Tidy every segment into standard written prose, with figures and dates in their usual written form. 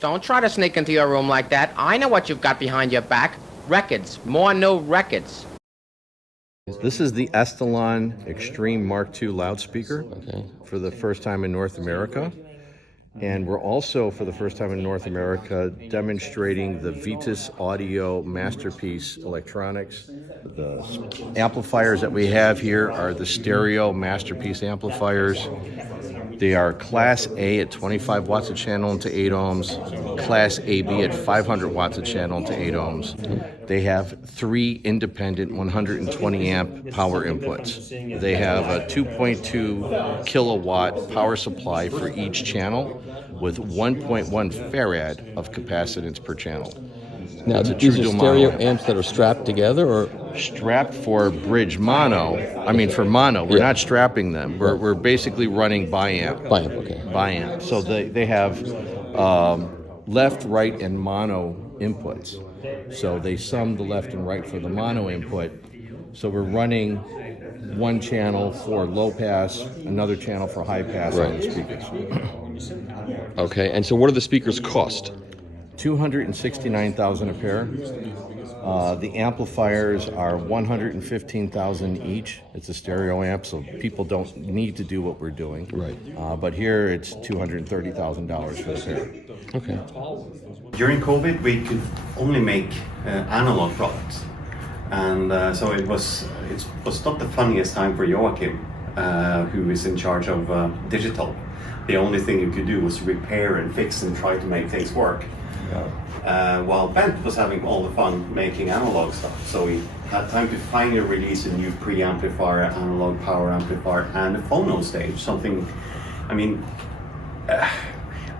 Don't try to sneak into your room like that. I know what you've got behind your back. Records. More new records. This is the Estalon Extreme Mark II loudspeaker for the first time in North America. And we're also, for the first time in North America, demonstrating the Vitis Audio Masterpiece electronics. The amplifiers that we have here are the stereo Masterpiece amplifiers. They are Class A at 25 watts a channel into 8 ohms, Class AB at 500 watts a channel into 8 ohms. They have 3 independent 120 amp power inputs. They have a 2.2 kilowatt power supply for each channel with 1.1 farad of capacitance per channel. Now, these are stereo amps that are strapped together, or strapped for bridge mono? I mean, for mono. We're not strapping them. We're basically running bi-amp. Bi-amp, okay. Bi-amp. So they have left, right, and mono inputs. So they sum the left and right for the mono input. So we're running one channel for low pass, another channel for high pass on the speakers. Okay, and so what do the speakers cost? $269,000 a pair. The amplifiers are $115,000 each. It's a stereo amp, so people don't need to do what we're doing. Right. But here it's $230,000 for the pair. Okay. During COVID, we could only make analog products, and so it was not the funniest time for Joachim, who is in charge of digital. The only thing you could do was repair and fix and try to make things work. While Bent was having all the fun making analog stuff, so we had time to finally release a new preamplifier, analog power amplifier, and a phono stage. Something, I mean,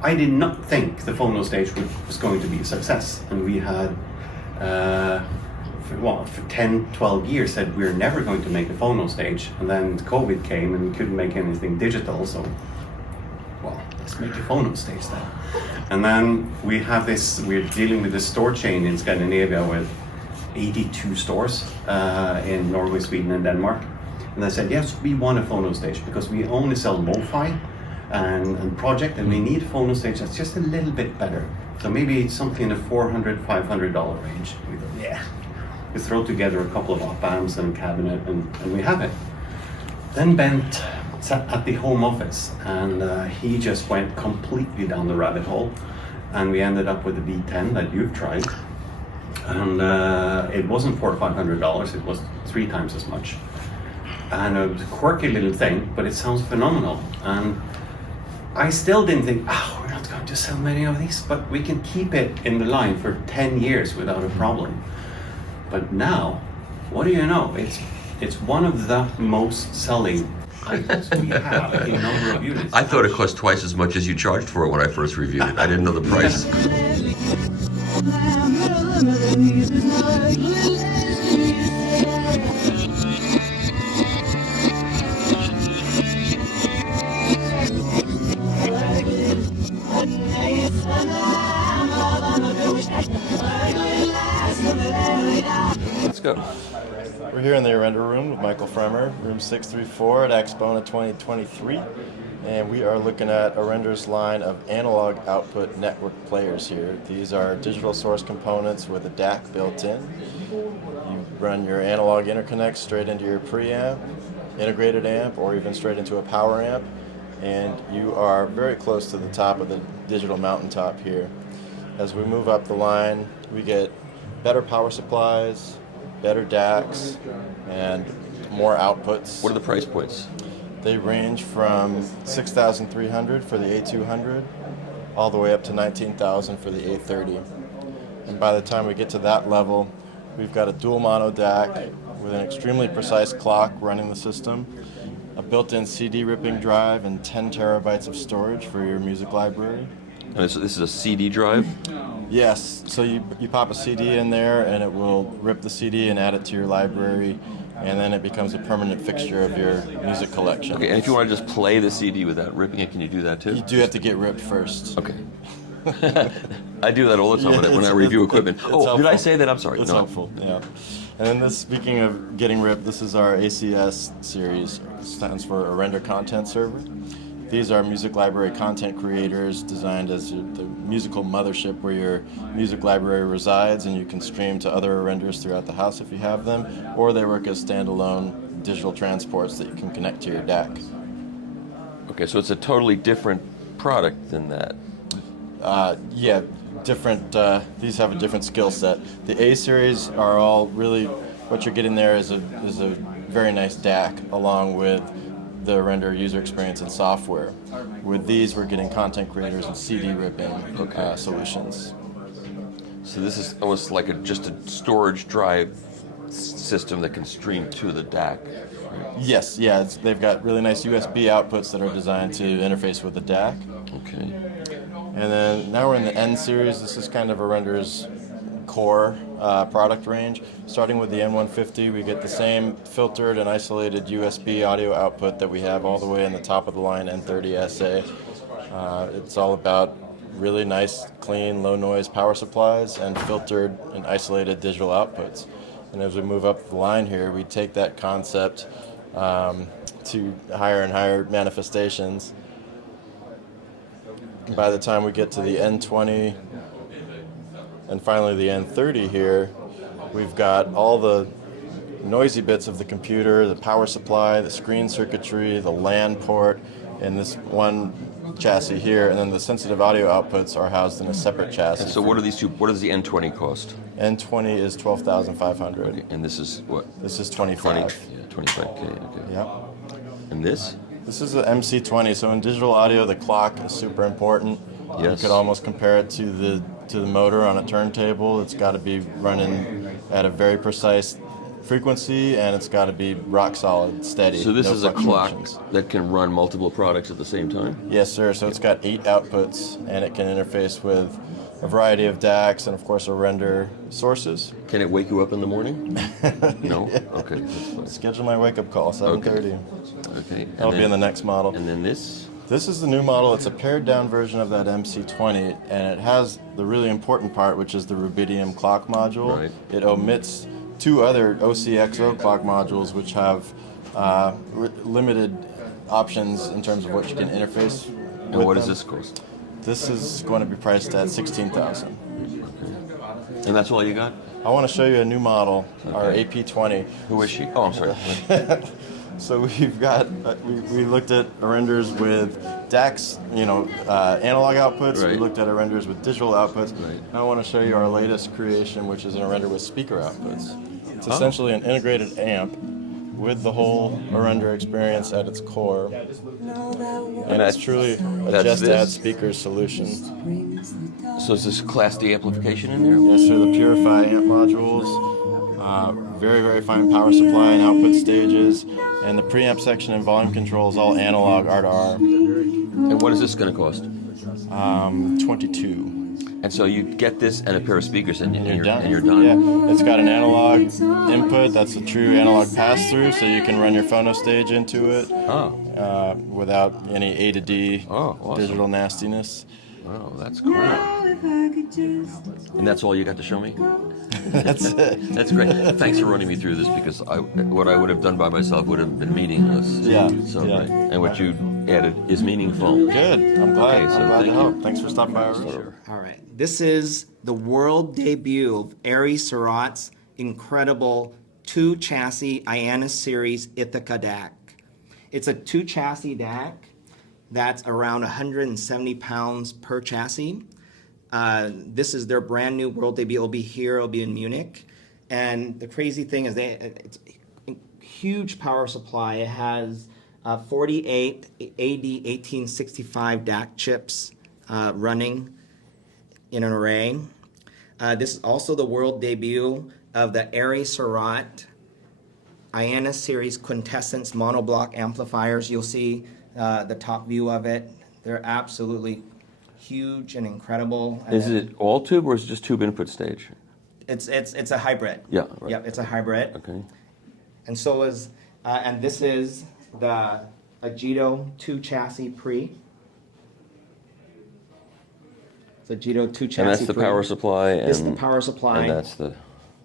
I did not think the phono stage was going to be a success, and we had, for 10, 12 years said we're never going to make a phono stage, and then COVID came and we couldn't make anything digital, so well, let's make a phono stage then. And then we have this, we're dealing with this store chain in Scandinavia with 82 stores in Norway, Sweden, and Denmark. And I said, yes, we want a phono stage because we only sell lo-fi and project, and we need a phono stage that's just a little bit better. So maybe something in the $400, $500 range. We go, yeah. We throw together a couple of op amps and a cabinet, and we have it. Then Bent sat at the home office, and he just went completely down the rabbit hole, and we ended up with the V10 that you've tried, and it wasn't $400 or $500, it was 3 times as much, and it was a quirky little thing, but it sounds phenomenal. And I still didn't think, we're not going to sell many of these, but we can keep it in the line for 10 years without a problem. But now, what do you know, it's one of the most selling items we have in number of units. I thought it cost twice as much as you charged for it when I first reviewed it. I didn't know the price. Let's go. We're here in the Aurender room with Michael Fremer, room 634 at Axpona 2023, and we are looking at Aurender's line of analog output network players here. These are digital source components with a DAC built in. You run your analog interconnect straight into your preamp, integrated amp, or even straight into a power amp, and you are very close to the top of the digital mountaintop here. As we move up the line, we get better power supplies, better DACs, and more outputs. What are the price points? They range from $6,300 for the A200 all the way up to $19,000 for the A30. And by the time we get to that level, we've got a dual mono DAC with an extremely precise clock running the system, a built-in CD ripping drive, and 10 terabytes of storage for your music library. And this is a CD drive? Yes, so you pop a CD in there and it will rip the CD and add it to your library, and then it becomes a permanent fixture of your music collection. Okay, and if you want to just play the CD without ripping it, can you do that too? You do have to get ripped first. Okay. I do that all the time when I review equipment. Did I say that? I'm sorry. It's helpful, yeah. And then this, speaking of getting ripped, this is our ACS series. It stands for Aurender Content Server. These are music library content creators designed as the musical mothership where your music library resides, and you can stream to other Aurenders throughout the house if you have them, or they work as standalone digital transports that you can connect to your DAC. Okay, so it's a totally different product than that. Yeah, different. These have a different skill set. The A series are all really what you're getting there is a very nice DAC along with the render user experience and software. With these, we're getting content creators and CD ripping solutions. So this is almost like just a storage drive system that can stream to the DAC. Yes, yeah, they've got really nice USB outputs that are designed to interface with the DAC. Okay. And then now we're in the N series. This is kind of Aurender's core product range. Starting with the N150, we get the same filtered and isolated USB audio output that we have all the way in the top of the line N30SA. It's all about really nice, clean, low noise power supplies and filtered and isolated digital outputs. And as we move up the line here, we take that concept to higher and higher manifestations. By the time we get to the N20 and finally the N30 here, we've got all the noisy bits of the computer, the power supply, the screen circuitry, the LAN port in this one chassis here, and then the sensitive audio outputs are housed in a separate chassis. And so what are these two? What does the N20 cost? N20 is $12,500. Okay, and this is what? This is 25. Yeah, 25K. Okay. Yep. And this? This is the MC20. So in digital audio, the clock is super important. Yes. You could almost compare it to the motor on a turntable. It's got to be running at a very precise frequency, and it's got to be rock solid, steady. So this no is a clock fluctuations. that can run multiple products at the same time? Yes, sir. So it's got 8 outputs, and it can interface with a variety of DACs and, of course, Aurender sources. Can it wake you up in the morning? No? Okay, that's fine. Schedule my wake-up call, 7:30. Okay. and That'll be then- in the next model. And then this? This is the new model. It's a pared-down version of that MC20, and it has the really important part, which is the rubidium clock module. Right. It omits 2 other OCXO clock modules, which have limited options in terms of what you can interface And with what does them. this cost? This is going to be priced at $16,000. And that's all you got? I want to show you a new model, our Okay. AP20. Who is she? Oh, I'm sorry. So we've got we looked at Aurenders with DACs, analog outputs. We Right. looked at Aurenders with digital outputs. Right. Now I want to show you our latest creation, which is an Aurender with speaker outputs. It's Oh. essentially an integrated amp with the whole Aurender experience at its core, and it's truly a that's just this? add speakers solution. So is this Class D amplification in there? Yes, sir. The Purify amp modules, very, very fine power supply and output stages, and the preamp section and volume control is all analog R2R. And what is this going to cost? 22. And so you get this and a pair of speakers and you're Done. And you're done. Yeah, it's got an analog input. That's a true analog pass-through, so you can run your phono stage into it Oh, without any A to D Oh, awesome. digital nastiness. wow, that's cool. And that's all you got to show me? That's it. That's great. Thanks for running me through this because what I would have done by myself would have been meaningless. Yeah, So, yeah. And what you added is meaningful. Good. I'm glad. Okay, so I'm glad thank to you. help. Thanks for stopping by our room. Sure. All right. This is the world debut of Aries Surratt's incredible 2-chassis Iana Series Ithaca DAC. It's a 2-chassis DAC that's around 170 pounds per chassis. This is their brand new world debut. It'll be here. It'll be in Munich. And the crazy thing is it's a huge power supply. It has 48 AD1865 DAC chips running in an array. This is also the world debut of the Aries Surratt Iana Series Quintessence monoblock amplifiers. You'll see the top view of it. They're absolutely huge and incredible. Is it all tube or is it just tube input stage? It's a hybrid. Yeah, right. Yep, it's a hybrid. Okay. And so is and this is the Agito 2-chassis pre. It's Agito 2-chassis And that's the pre. power supply and This is the power supply. And that's the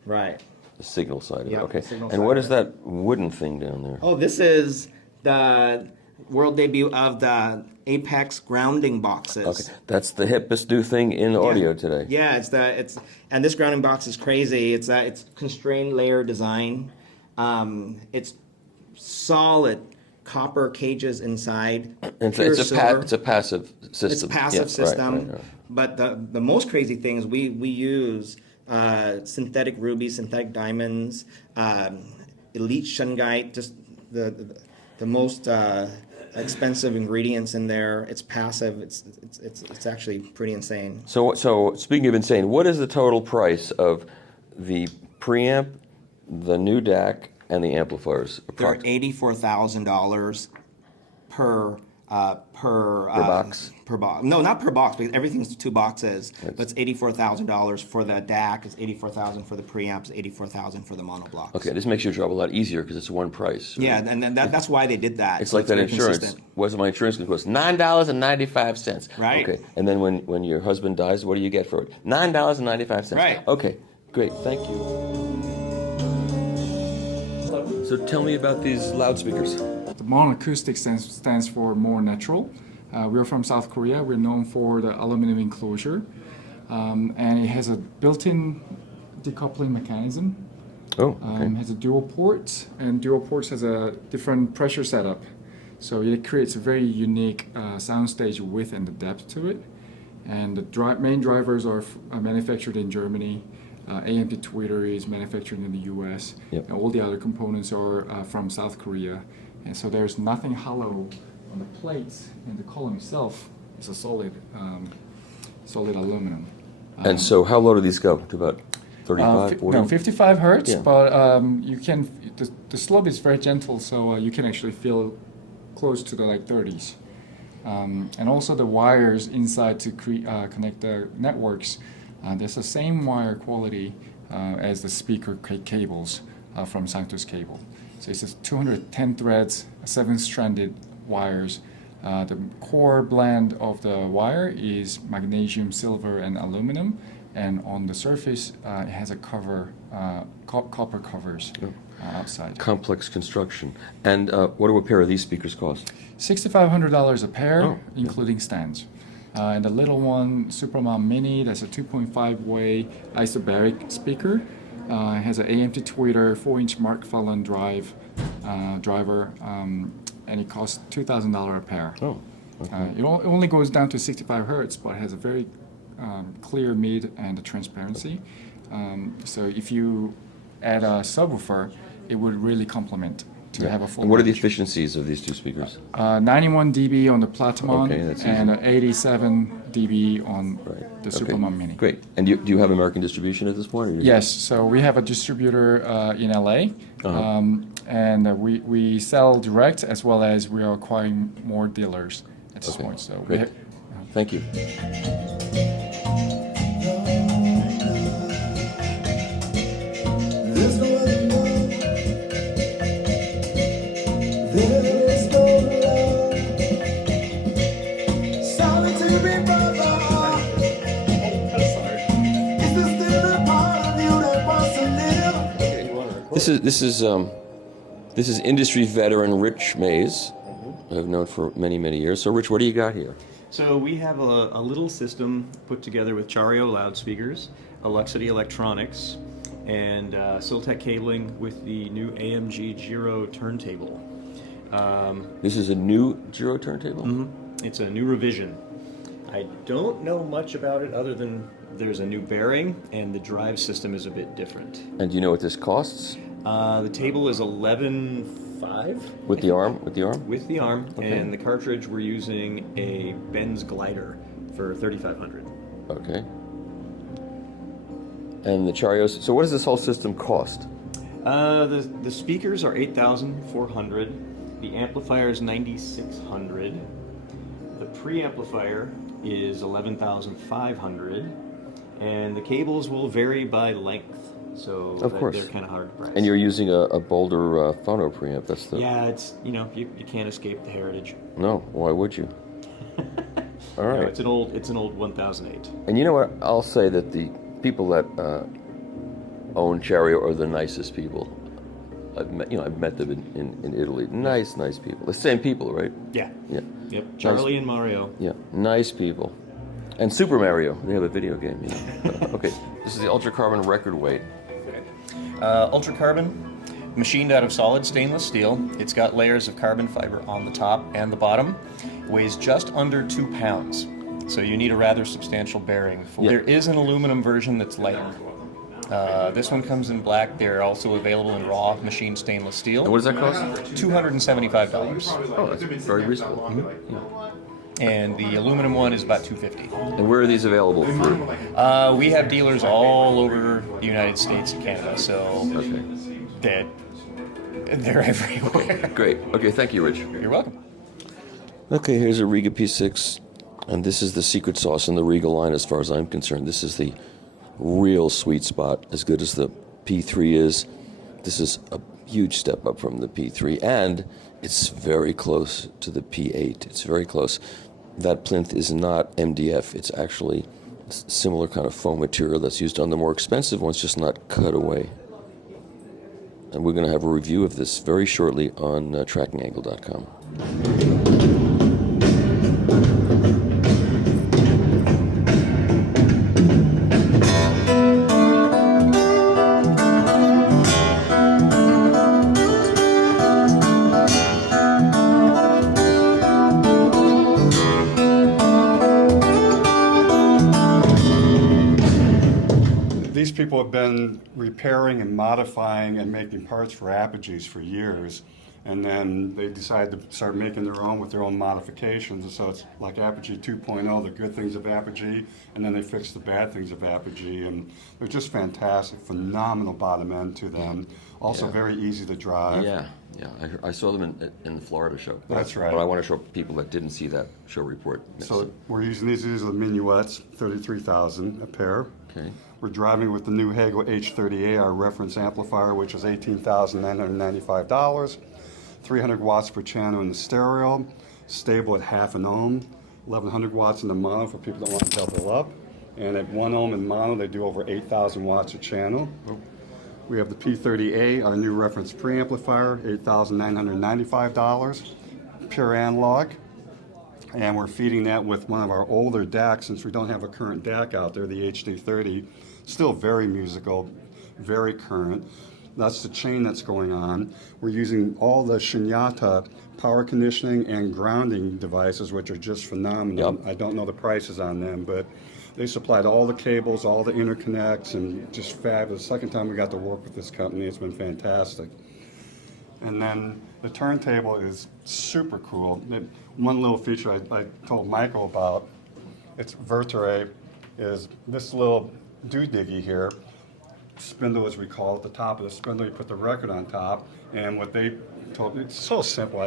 Right. signal side of it. Yeah, Okay. signal And side what of is that wooden thing down there? Oh, this is the world debut of the Apex grounding boxes. Okay, that's the hippest new thing in audio today. Yeah, and this grounding box is crazy. It's constrained layer design. It's solid copper cages inside. It's pure a silver. it's a passive system. It's a passive Yeah, system. right. But the most crazy thing is we use synthetic rubies, synthetic diamonds, elite shungite, just the most expensive ingredients in there. It's passive. It's actually pretty insane. So speaking of insane, what is the total price of the preamp, the new DAC, and the amplifiers? They're $84,000 per box? Per box. No, not per box, because everything's 2 boxes. But it's $84,000 for the DAC. It's $84,000 for the preamps. $84,000 for the monoblocks. Okay, this makes your job a lot easier because it's one price. Right? Yeah, and that's why they did that. It's So like that very insurance. consistent. What's my insurance going to cost? $9.95. Right. Okay, and then when your husband dies, what do you get for it? $9.95. Right. Okay, great. Thank you. So tell me about these loudspeakers. The modern acoustic stands for more natural. We're from South Korea. We're known for the aluminum enclosure, and it has a built-in decoupling mechanism. Oh, okay. Has a dual port, and dual ports has a different pressure setup. So it creates a very unique soundstage width and the depth to it. And the main drivers are manufactured in Germany. AMT tweeter is manufactured in the US. Yep. And all the other components are from South Korea. And so there's nothing hollow on the plates, and the column itself is a solid aluminum. And so how low do these go? To about 35, 40? No, 55 hertz, Yeah. but you can, the slope is very gentle, so you can actually feel close to the 30s. And also the wires inside to connect the networks, there's the same wire quality as the speaker cables from Sanctus Cable. So it's just 210 threads, 7-stranded wires. The core blend of the wire is magnesium, silver, and aluminum. And on the surface, it has a cover, copper covers outside. Complex construction. And what do a pair of these speakers cost? $6,500 a pair, Oh, including stands. And the little one, Supermom Mini, that's a 2.5-way isobaric speaker. It has an AMT tweeter, 4-inch Mark Fallon driver, and it costs $2,000 a pair. Oh, okay. It only goes down to 65 hertz, but it has a very clear mid and a transparency. So if you add a subwoofer, it would really complement to have a full And what are the range. efficiencies of these two speakers? 91 dB on the Platinum Okay, that's easy. and 87 dB on Right. the Okay. Supermom Mini. Great. And do you have American distribution at this point? Or Yes, so we have a distributor in LA, and we sell direct as well as we are acquiring more dealers at this Okay, point. So great. Thank you. There's no other love. There's no love. Solitary brother. Is there still a part of you that wants to live? This is industry veteran Rich Mays, I've known for many, many years. So, Rich, what do you got here? So we have a little system put together with Chario loudspeakers, Aluxity electronics, and Siltec cabling with the new AMG Giro turntable. This is a new Giro turntable? It's a new revision. I don't know much about it other than there's a new bearing and the drive system is a bit different. And do you know what this costs? The table is $11,500 With the arm? With the arm? with the arm, Okay. and the cartridge we're using a Benz glider for $3,500. Okay. And the Charios. So, what does this whole system cost? The speakers are $8,400. The amplifier is $9,600. The preamplifier is $11,500, and the cables will vary by length. So Of course. they're kind of hard to price. And you're using a Boulder phono preamp. That's the. Yeah, it's you can't escape the heritage. No. Why would you? All right. No, it's an old 1008. And you know what? I'll say that the people that own Chariot are the nicest people I've met them in Italy. Nice people. The same people, right? Yeah. Yeah. Yep. Charlie and Mario. Yeah. Nice people. And Super Mario. They have a video game. Okay. This is the Ultra Carbon record weight. Ultra carbon, machined out of solid stainless steel. It's got layers of carbon fiber on the top and the bottom. Weighs just under 2 pounds. So you need a rather substantial bearing. There is an aluminum version that's lighter. This one comes in black. They're also available in raw machined stainless steel. And what does that cost? $275. Oh, that's very reasonable. Mm-hmm. Yeah. And the aluminum one is about $250. And where are these available through? We have dealers all over the United States and Canada, so they're everywhere. Great. Okay, thank you, Rich. You're welcome. Okay, here's a Riga P6, and this is the secret sauce in the Riga line as far as I'm concerned. This is the real sweet spot, as good as the P3 is. This is a huge step up from the P3, and it's very close to the P8. It's very close. That plinth is not MDF. It's actually a similar kind of foam material that's used on the more expensive ones, just not cut away. And we're going to have a review of this very shortly on trackingangle.com. These people have been repairing and modifying and making parts for Apogees for years, and then they decided to start making their own with their own modifications. And so it's like Apogee 2.0, the good things of Apogee, and then they fix the bad things of Apogee, and they're just fantastic, phenomenal bottom end to them. Also very easy to drive. Yeah. I saw them in the Florida show. That's right. But I want to show people that didn't see that show report. So we're using these are the minuets, 33,000 a pair. Okay. We're driving with the new Hagel H30A, our reference amplifier, which is $18,995, 300 watts per channel in the stereo, stable at half an ohm, 1,100 watts in the mono for people that want to double up, and at 1 ohm in mono, they do over 8,000 watts a channel. We have the P30A, our new reference preamplifier, $8,995, pure analog. And we're feeding that with one of our older DACs, since we don't have a current DAC out there, the HD30. Still very musical, very current. That's the chain that's going on. We're using all the Shinyata power conditioning and grounding devices, which are just phenomenal. Yep. I don't know the prices on them, but they supplied all the cables, all the interconnects, and just fabulous. Second time we got to work with this company, it's been fantastic. And then the turntable is super cool. One little feature I told Michael about, its vertebrae, is this little doohickey here, spindle as we call it. The top of the spindle, you put the record on top, and what they told me, it's so simple,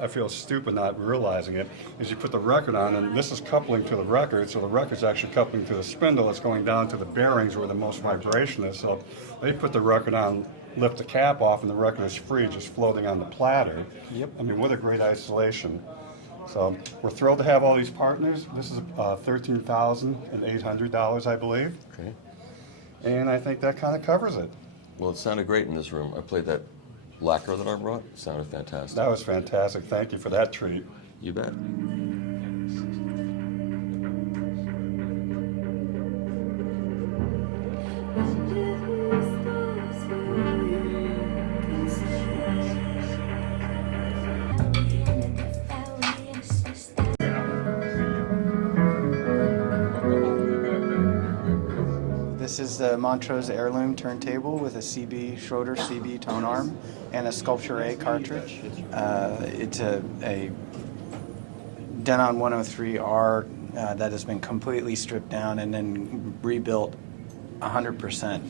I feel stupid not realizing it, is you put the record on, and this is coupling to the record, so the record's actually coupling to the spindle. It's going down to the bearings where the most vibration is. So they put the record on, lift the cap off, and the record is free, just floating on the platter. Yep. I mean, what a great isolation. So we're thrilled to have all these partners. This is $13,800, I believe. Okay. And I think that kind of covers it. Well, it sounded great in this room. I played that lacquer that I brought. It sounded fantastic. That was fantastic. Thank you for that treat. You bet. This is the Montrose Heirloom turntable with a CB Schroeder CB tone arm and a Sculpture A cartridge. It's a Denon 103R that has been completely stripped down and then rebuilt 100%.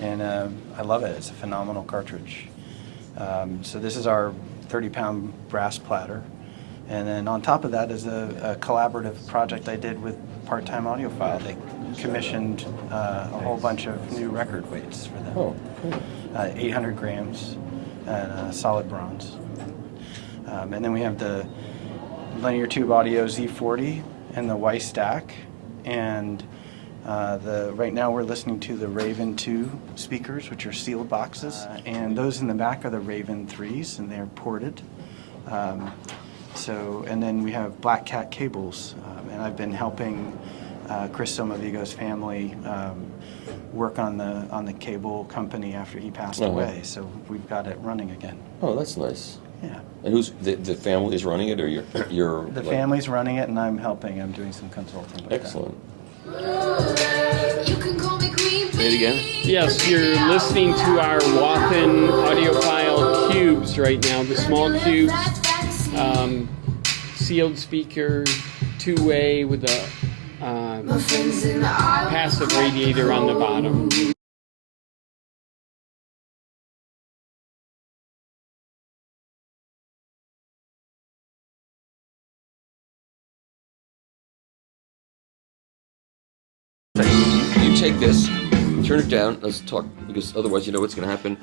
And I love it. It's a phenomenal cartridge. So this is our 30-pound brass platter. And then on top of that is a collaborative project I did with Part-Time Audiophile. They commissioned a whole bunch of new record weights for them. Oh, cool. 800 grams and solid bronze. And then we have the linear tube audio Z40 and the Weiss stack. And Right now we're listening to the Raven 2 speakers, which are sealed boxes, and those in the back are the Raven 3s, and they're ported. And then we have Black Cat cables, and I've been helping Chris Somovigo's family work on the cable company after he passed away. So we've got it running again. Oh, that's nice. Yeah. And who's the family is running it, or you're The family's running it, and I'm helping. I'm doing some consulting. With excellent. You can call me Queen Say it again. Yes, you're listening to our Wathen audiophile cubes right now. The small cubes, sealed speaker, two-way with a passive radiator on the bottom. You take this, turn it down. Let's talk, because otherwise, you know what's going to happen.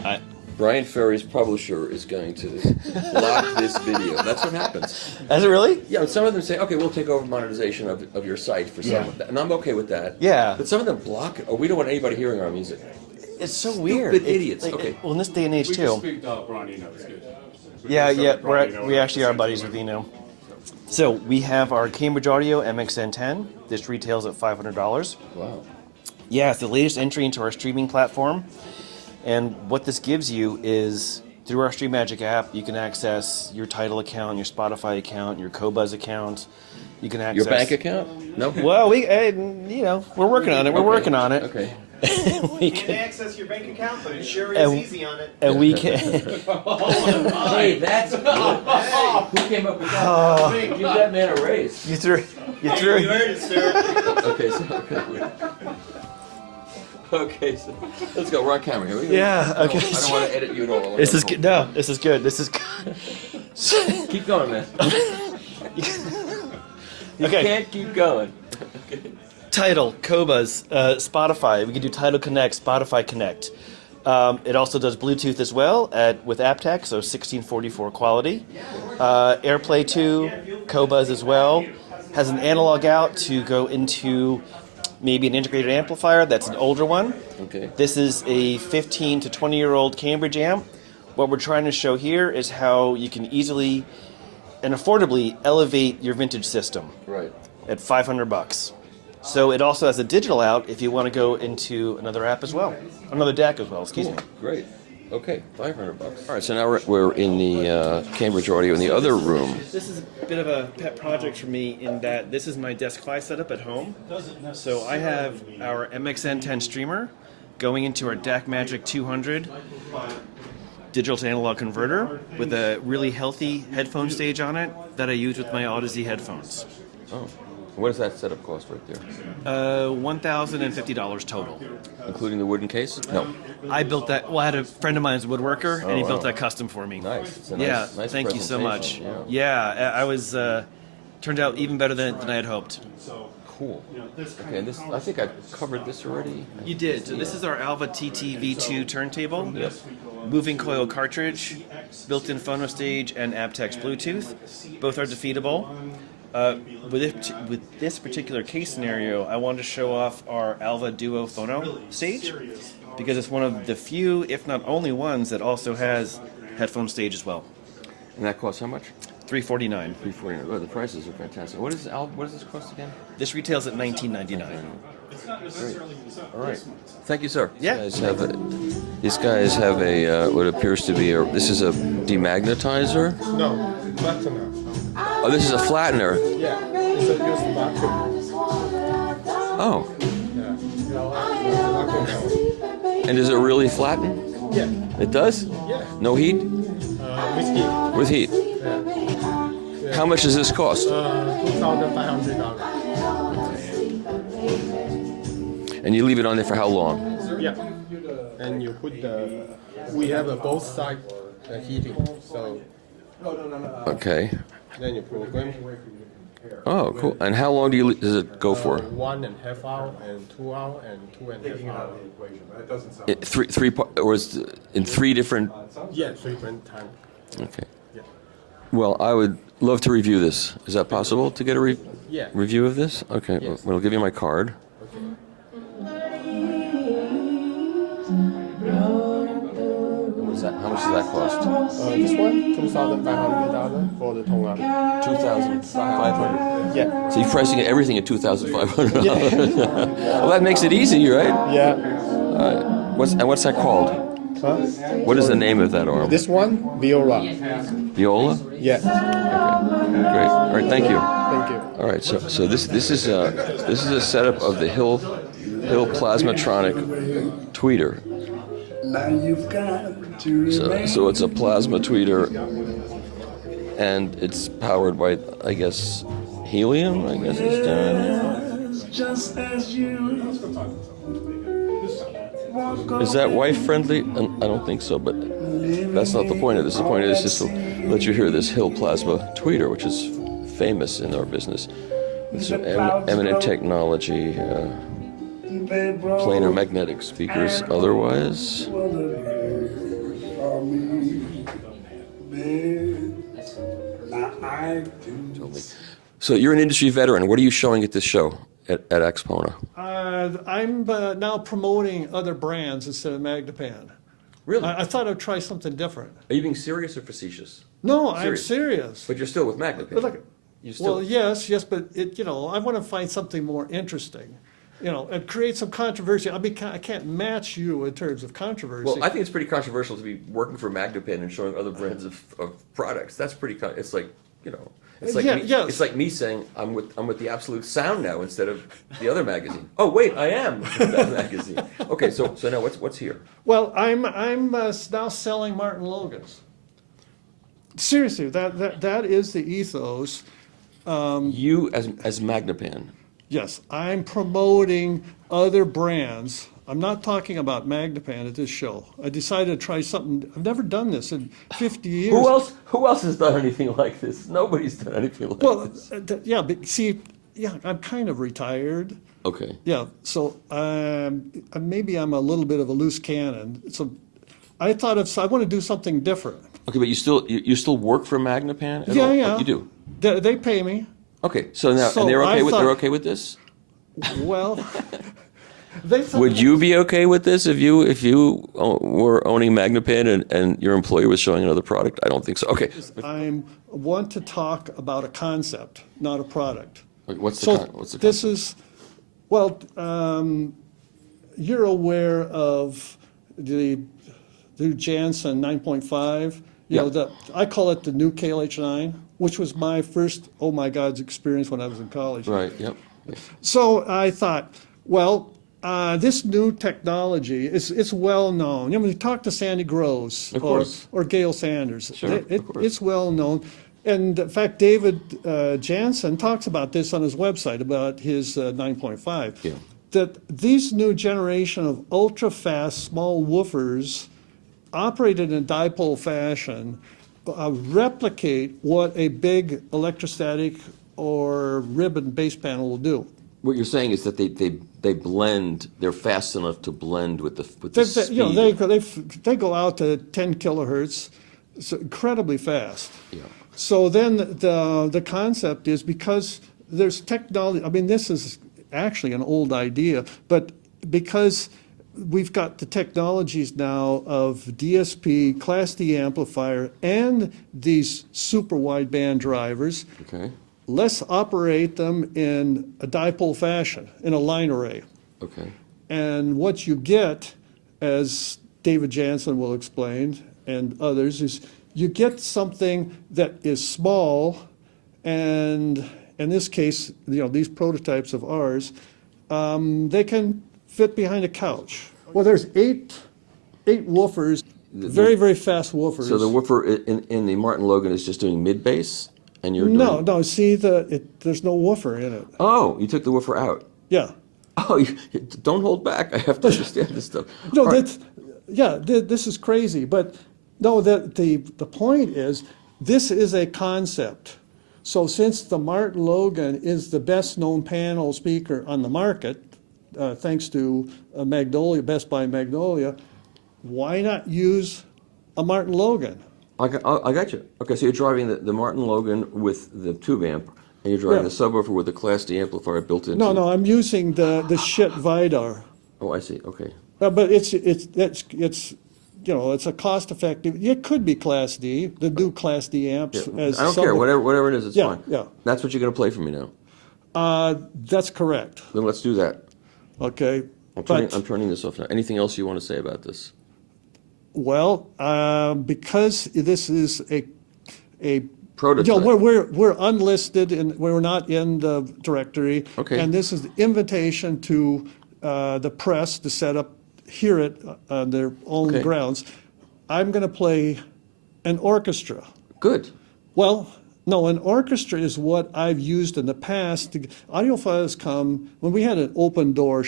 Brian Ferry's publisher is going to block this video. That's what happens. Is it really? Yeah, some of them say, okay, we'll take over monetization of your site for some of that. And I'm okay with that. Yeah. But some of them block it, or we don't want anybody hearing our music. It's so weird. Stupid idiots. Okay. Well, in this day and age, too. Yeah, we actually are buddies with Eno. So we have our Cambridge Audio MXN10. This retails at $500. Wow. Yeah, it's the latest entry into our streaming platform. And what this gives you is, through our Stream Magic app, you can access your Tidal account, your Spotify account, your Qobuz account. You can access Your bank account? No. Well, we're working on it. We're working on it. Okay. We can access your bank account, but it sure is easy on it. And we can. Hey, that's good. Who came up with that? Hey, give that man a raise. You threw. You heard it, sir. Okay, so let's go. We're on camera here. Yeah. Okay. I don't want to edit you at all. This is good. No, this is good. This is good. Keep going, man. You Okay. can't keep going. Tidal, Qobuz, Spotify. We can do Tidal Connect, Spotify Connect. It also does Bluetooth as well with aptX, so 1644 quality. AirPlay 2, Qobuz as well. Has an analog out to go into maybe an integrated amplifier. That's an older one. Okay. This is a 15 to 20-year-old Cambridge amp. What we're trying to show here is how you can easily and affordably elevate your vintage system. Right. At $500. So it also has a digital out if you want to go into another app as well, another DAC as well. Excuse me. Great. Okay, $500. All right, so now we're in the Cambridge Audio in the other room. This is a bit of a pet project for me in that this is my Desk-Fi setup at home. So I have our MXN10 streamer going into our DAC Magic 200 digital to analog converter with a really healthy headphone stage on it that I use with my Odyssey headphones. Oh. What does that setup cost right there? $1,050 total. Including the wooden case? No. I built that. Well, I had a friend of mine who's a woodworker, and he built that custom for me. Nice. It's a Yeah, nice thank you so much. presentation, Yeah, I was turned out even better than I had hoped. Cool. Okay, and this, I think I covered this already. You did. So this is our Alva TT V2 turntable. Yep. Moving coil cartridge, built-in phono stage, and aptX Bluetooth. Both are defeatable. With this particular case scenario, I wanted to show off our Alva Duo phono stage because it's one of the few, if not only ones, that also has headphone stage as well. And that costs how much? $349. $349. Oh, the prices are fantastic. What does this cost again? This retails at $19.99. Great. All right. Thank you, sir. Yeah. These guys have a what appears to be this is a demagnetizer. No, flattener. Oh, this is a flattener. Yeah, it's a used vacuum. Oh. Yeah. And does it really flatten? Yeah. It does? Yeah. No heat? With heat. With heat. Yeah. How much does this cost? $2,500. And you leave it on there for how long? Yeah. And you put we have both sides heating, so. Okay. Then you program. Oh, cool. And how long does it go for? 1.5 hours and 2 hours and 2.5 hours. In three different. Yeah, 3 different times. Okay. Yeah. Well, I would love to review this. Is that possible to get a Yeah. review of this? Okay. Yes. Well, I'll give you my card. Okay. How much does that cost? This one, $2,500 for the tone up. 2,500. Yeah. So you're pricing everything at $2,500. Yeah. Well, that makes it easy, right? Yeah. What's that called? Huh? What is the name of that arm? This one, viola. Viola? Yeah. Okay. Great. All right. Thank you. Thank you. All right. So this is a setup of the Hill Plasmatronic tweeter. Now you've got to So it's a plasma tweeter, and it's powered by, I guess, helium. I guess it's done. just as you walk Is that wife friendly? I don't think so, but that's not the point of this. The point of this is to let you hear this Hill Plasma tweeter, which is famous in our business with some eminent technology, planar magnetic speakers. Otherwise, so you're an industry veteran. What are you showing at this show at Axpona? I'm now promoting other brands instead of Magnapan. Really? I thought I'd try something different. Are you being serious or facetious? No, I'm serious. But you're still with Magnapan. But look, You still. well, yes, but I want to find something more interesting, and create some controversy. I mean, I can't match you in terms of controversy. Well, I think it's pretty controversial to be working for Magnapan and showing other brands of products. That's pretty. It's like it's like me, yes. it's like me saying I'm with the Absolute Sound now instead of the other magazine. Oh wait, I am with that magazine. Okay, so now what's here? Well, I'm now selling Martin Logans. Seriously, that is the ethos. You as Magnapan. Yes, I'm promoting other brands. I'm not talking about Magnapan at this show. I decided to try something. I've never done this in 50 years. Who else has done anything like this? Nobody's done anything like this. Yeah, but see, I'm kind of retired. Okay. Yeah, so maybe I'm a little bit of a loose cannon. So I thought I want to do something different. Okay, but you still work for Magnapan? Yeah, all? yeah. You do. They pay me. Okay, so now So and they're I okay thought- they're okay with this? Well, they thought, Would you be okay with this if you were owning Magnapan and your employer was showing another product? I don't think so. Okay. I want to talk about a concept, not a product. What's the So concept? this is, well, you're aware of the Janssen 9.5. Yeah. I call it the new KLH9, which was my first oh my God's experience when I was in college. Right. Yep. So I thought, well, this new technology is well known. You talk to Sandy Groves Of course. or Gail Sanders. Sure, of course. It's well known. And in fact, David Jansen talks about this on his website about his 9.5. Yeah. That these new generation of ultra-fast small woofers operated in dipole fashion replicate what a big electrostatic or ribbon bass panel will do. What you're saying is that they blend. They're fast enough to blend with the speed. They go out to 10 kilohertz, so incredibly fast. Yeah. So then the concept is, because there's technology, I mean, this is actually an old idea, but because we've got the technologies now of DSP, Class D amplifier, and these super wideband drivers, Okay. let's operate them in a dipole fashion, in a line array. Okay. And what you get, as David Jansen will explain, and others, is you get something that is small, and in this case, these prototypes of ours, they can fit behind a couch. Well, there's eight woofers, very, very fast woofers. So the woofer in the Martin Logan is just doing mid bass, and you're doing. No. See, there's no woofer in it. Oh, you took the woofer out. Yeah. Oh, don't hold back. I have to understand this stuff. No, All right. this is crazy. But no, the point is, this is a concept. So since the Martin Logan is the best known panel speaker on the market, thanks to Magnolia, Best Buy Magnolia, why not use a Martin Logan? I got you. Okay, so you're driving the Martin Logan with the tube amp, and you're driving the subwoofer with the Class D amplifier built into. No, I'm using the shit Vidar. Oh, I see. Okay. But it's you know, it's a cost-effective, it could be Class D, the new Class D amps. As I don't some care. of- Whatever it is, it's Yeah, fine. yeah. That's what you're going to play for me now. That's correct, Then let's do that. okay? I'm But, turning this off now. Anything else you want to say about this? well, because this is a Prototype. you know, we're unlisted and we're not in the directory. Okay. And this is the invitation to the press to set up, hear it on their own Okay. grounds. I'm going to play an orchestra. Good. Well, no, an orchestra is what I've used in the past. Audiophiles come, when we had an open door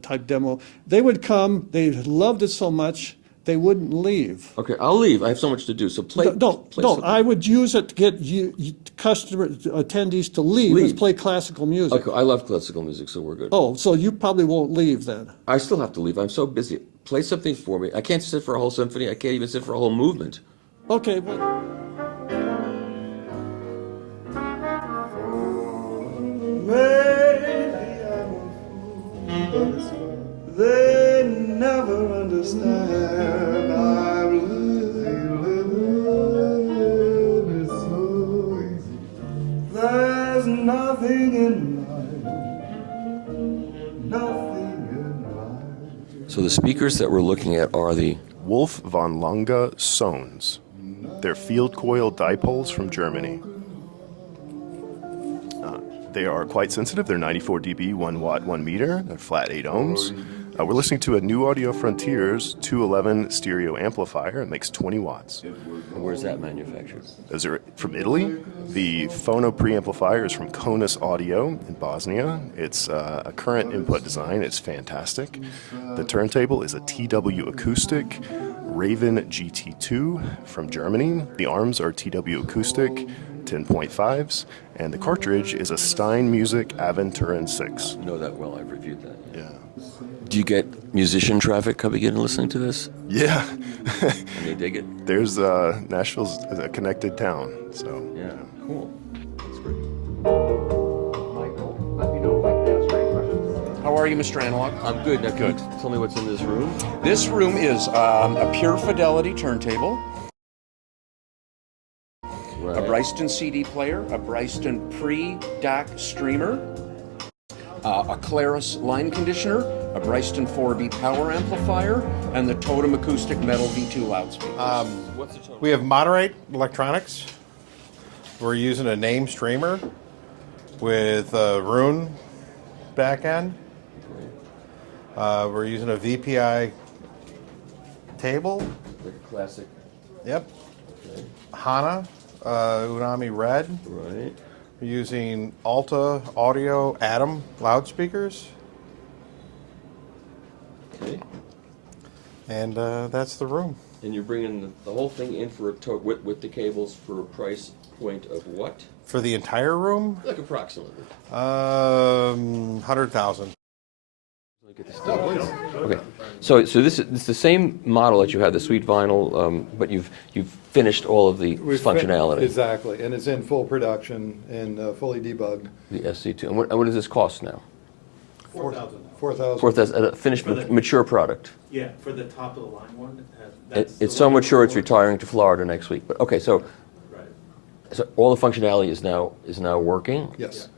type demo, they would come, they loved it so much, they wouldn't leave. Okay, I'll leave. I have so much to do. So play. No, play no, something. I would use it to get customer attendees to leave. Let's Leave. play classical music. Okay, I love classical music, so we're good. Oh, so you probably won't leave then. I still have to leave. I'm so busy. Play something for me. I can't sit for a whole symphony. I can't even sit for a whole movement. Okay, well. They never understand. I'm living it's so easy. There's nothing in life, nothing in life. So the speakers that we're looking at are the Wolf von Lange Sohns. They're field coil dipoles from Germany. They are quite sensitive. They're 94 dB, 1 watt, 1 meter. They're flat 8 ohms. We're listening to a New Audio Frontiers 211 stereo amplifier. It makes 20 watts. And where's that manufactured? Those are from Italy. The phono preamplifier is from Konus Audio in Bosnia. It's a current input design. It's fantastic. The turntable is a TW Acoustic Raven GT2 from Germany. The arms are TW Acoustic 10.5s, and the cartridge is a Stein Music Aventurin 6. I know that well. I've reviewed that. Yeah. Do you get musician traffic coming in and listening to this? Yeah. And they dig it? There's Nashville's a connected town, so. Yeah, cool. That's great. Michael, let me know if I can answer any questions. How are you, Mr. Analog? I'm good. Now, can you tell me what's in this room? This room is a pure fidelity turntable, a Bryston CD player, a Bryston pre-DAC streamer, a Claris line conditioner, a Bryston 4B power amplifier, and the Totem Acoustic Metal V2 loudspeakers. We have Moderate Electronics. We're using a name streamer with a Rune back end. We're using a VPI table. Like a classic. Yep. Hana, Unami Red. Right. We're using Alta Audio Atom loudspeakers. Okay. And that's the room. And you're bringing the whole thing in for a with the cables for a price point of what? For the entire room? Like approximately. 100,000. Okay, so this is the same model that you had, the Sweet Vinyl, but you've finished all of the functionality. Exactly, and it's in full production and fully debugged. The SC2. And what does this cost now? $4,000. $4,000, a finished mature product. Yeah, for the top of the line one. It's so mature it's retiring to Florida next week. But okay, so so all the functionality is now working. Yes.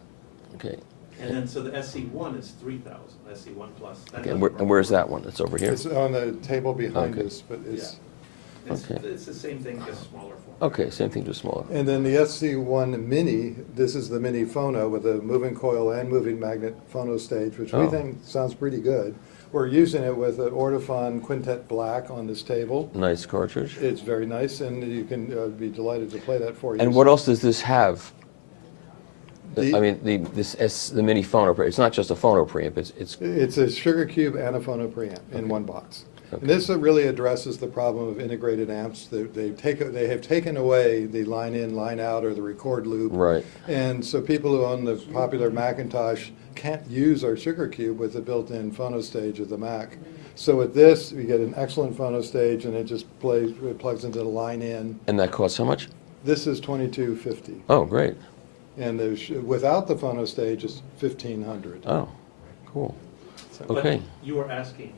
Okay. And then so the SC1 is 3,000. SC1 plus. Okay, and where's that one? It's over here. It's on the table behind Okay. us, but it's. Okay. It's the same thing, just smaller form. Okay, same thing, just smaller. And then the SC1 Mini, this is the mini phono with a moving coil and moving magnet phono stage, which we Oh. think sounds pretty good. We're using it with an Ortofon Quintet Black on this table. Nice cartridge. It's very nice, and you can be delighted to play that for you. And what else does this have? The- I mean, the mini phono preamp. It's not just a phono preamp. It's a sugar cube and a phono preamp in one box. And this really addresses the problem of integrated amps. They have taken away the line in, line out, or the record loop. Right. And so people who own the popular Macintosh can't use our sugar cube with the built-in phono stage of the Mac. So with this, you get an excellent phono stage, and it just plugs into the line in. And that costs how much? This is $22.50. Oh, great. And without the phono stage, it's $1,500. Oh, cool. But Okay. you were asking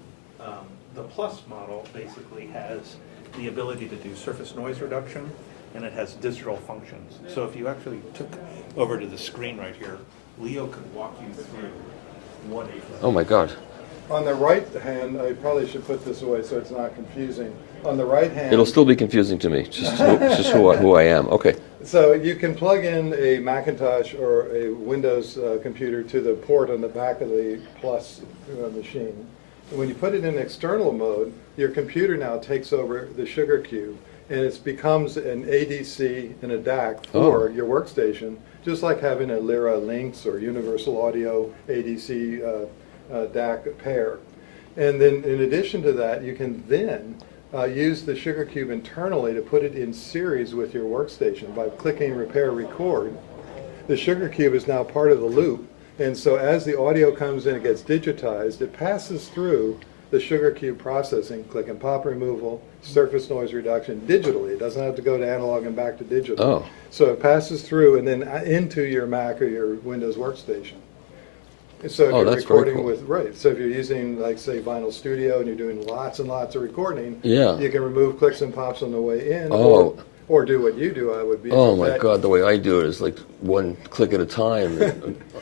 The Plus model basically has the ability to do surface noise reduction, and it has digital functions. So if you actually took over to the screen right here, Leo could walk you through what Oh my God. On the right hand, I probably should put this away so it's not confusing. On the right hand, It'll still be confusing to me, just who I am. Okay. so you can plug in a Macintosh or a Windows computer to the port on the back of the Plus machine. And when you put it in external mode, your computer now takes over the sugar cube, and it becomes an ADC and a DAC for your workstation, just like having a Lyra Lynx or Universal Audio ADC DAC pair. And then in addition to that, you can then use the sugar cube internally to put it in series with your workstation by clicking repair record. The sugar cube is now part of the loop, and so as the audio comes in, it gets digitized, it passes through the sugar cube processing, click and pop removal, surface noise reduction digitally. It doesn't have to go to analog and back to digital. Oh. So it passes through and then into your Mac or your Windows workstation. So if you're that's very recording cool. with, right, so if you're using, like, say, Vinyl Studio and you're doing lots and lots of recording, Yeah. you can remove clicks and pops on the way in, Oh. or do what you do, I would be. Oh my God, the way I do it is like one click at a time,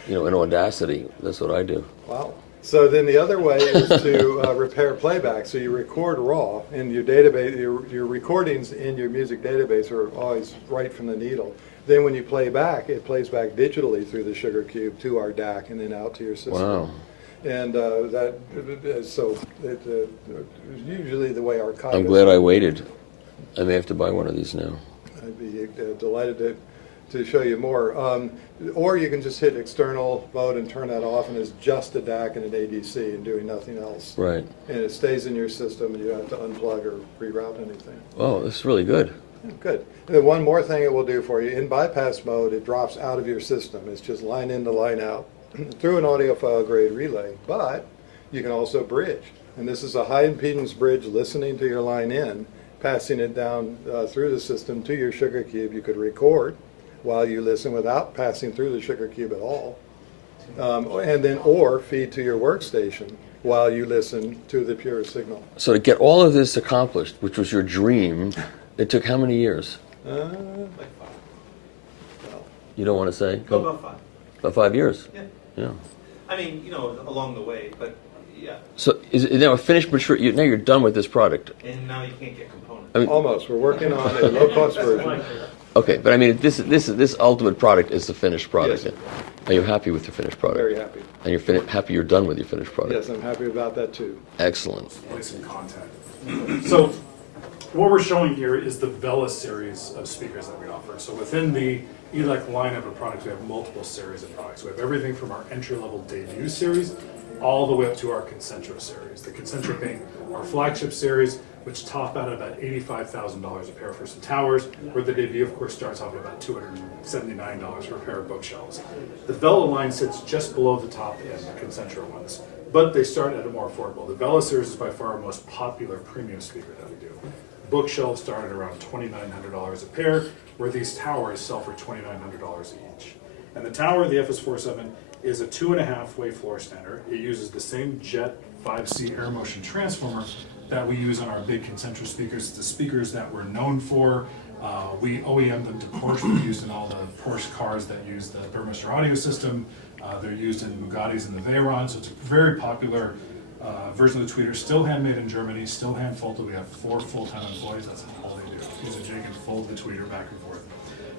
in Audacity. That's what I do. Wow. So then the other way is to repair playback. So you record raw, and your database, your recordings in your music database are always right from the needle. Then when you play back, it plays back digitally through the sugar cube to our DAC and then out to your system. Wow. And usually the way archivists. I'm glad I waited. I may have to buy one of these now. I'd be delighted to show you more. Or you can just hit external mode and turn that off, and it's just a DAC and an ADC and doing nothing else. Right. And it stays in your system, and you don't have to unplug or reroute anything. Oh, this is really good. Good. And then one more thing it will do for you. In bypass mode, it drops out of your system. It's just line in to line out through an audiophile grade relay. But you can also bridge. And this is a high impedance bridge listening to your line in, passing it down through the system to your sugar cube. You could record while you listen without passing through the sugar cube at all. And then or feed to your workstation while you listen to the pure signal. So to get all of this accomplished, which was your dream, it took how many years? like 5. You don't want to say? Go about 5. About 5 years? Yeah. Yeah. I mean, along the way, but yeah. So is it now a finished mature? Now you're done with this product. And now you can't get components. I mean, Almost. We're working on a low-cost version. Okay, but I mean, this ultimate product is the finished product. Yes. Are you happy with your finished product? Very happy. And you're happy you're done with your finished product? Yes, I'm happy about that too. Excellent. Play some content. So what we're showing here is the Vela series of speakers that we offer. So within the ELAC lineup of products, we have multiple series of products. We have everything from our entry-level debut series all the way up to our Concentra series. The Concentra being our flagship series, which top out at about $85,000 a pair for some towers, where the debut, of course, starts off at about $279 for a pair of bookshelves. The Vela line sits just below the top end, the Concentra ones, but they start at a more affordable. The Vela series is by far our most popular premium speaker that we do. Bookshelves start at around $2,900 a pair, where these towers sell for $2,900 each. And the tower, the FS47, is a 2.5-way floor standard. It uses the same Jet 5C air motion transformer that we use on our big Concentra speakers. The speakers that we're known for. We OEM them to Porsche. They're used in all the Porsche cars that use the Burmester audio system. They're used in Bugattis and the Veyron, so it's a very popular version of the tweeter. Still handmade in Germany, still hand folded. We have 4 full-time employees. That's all they do. Use a jig and fold the tweeter back and forth.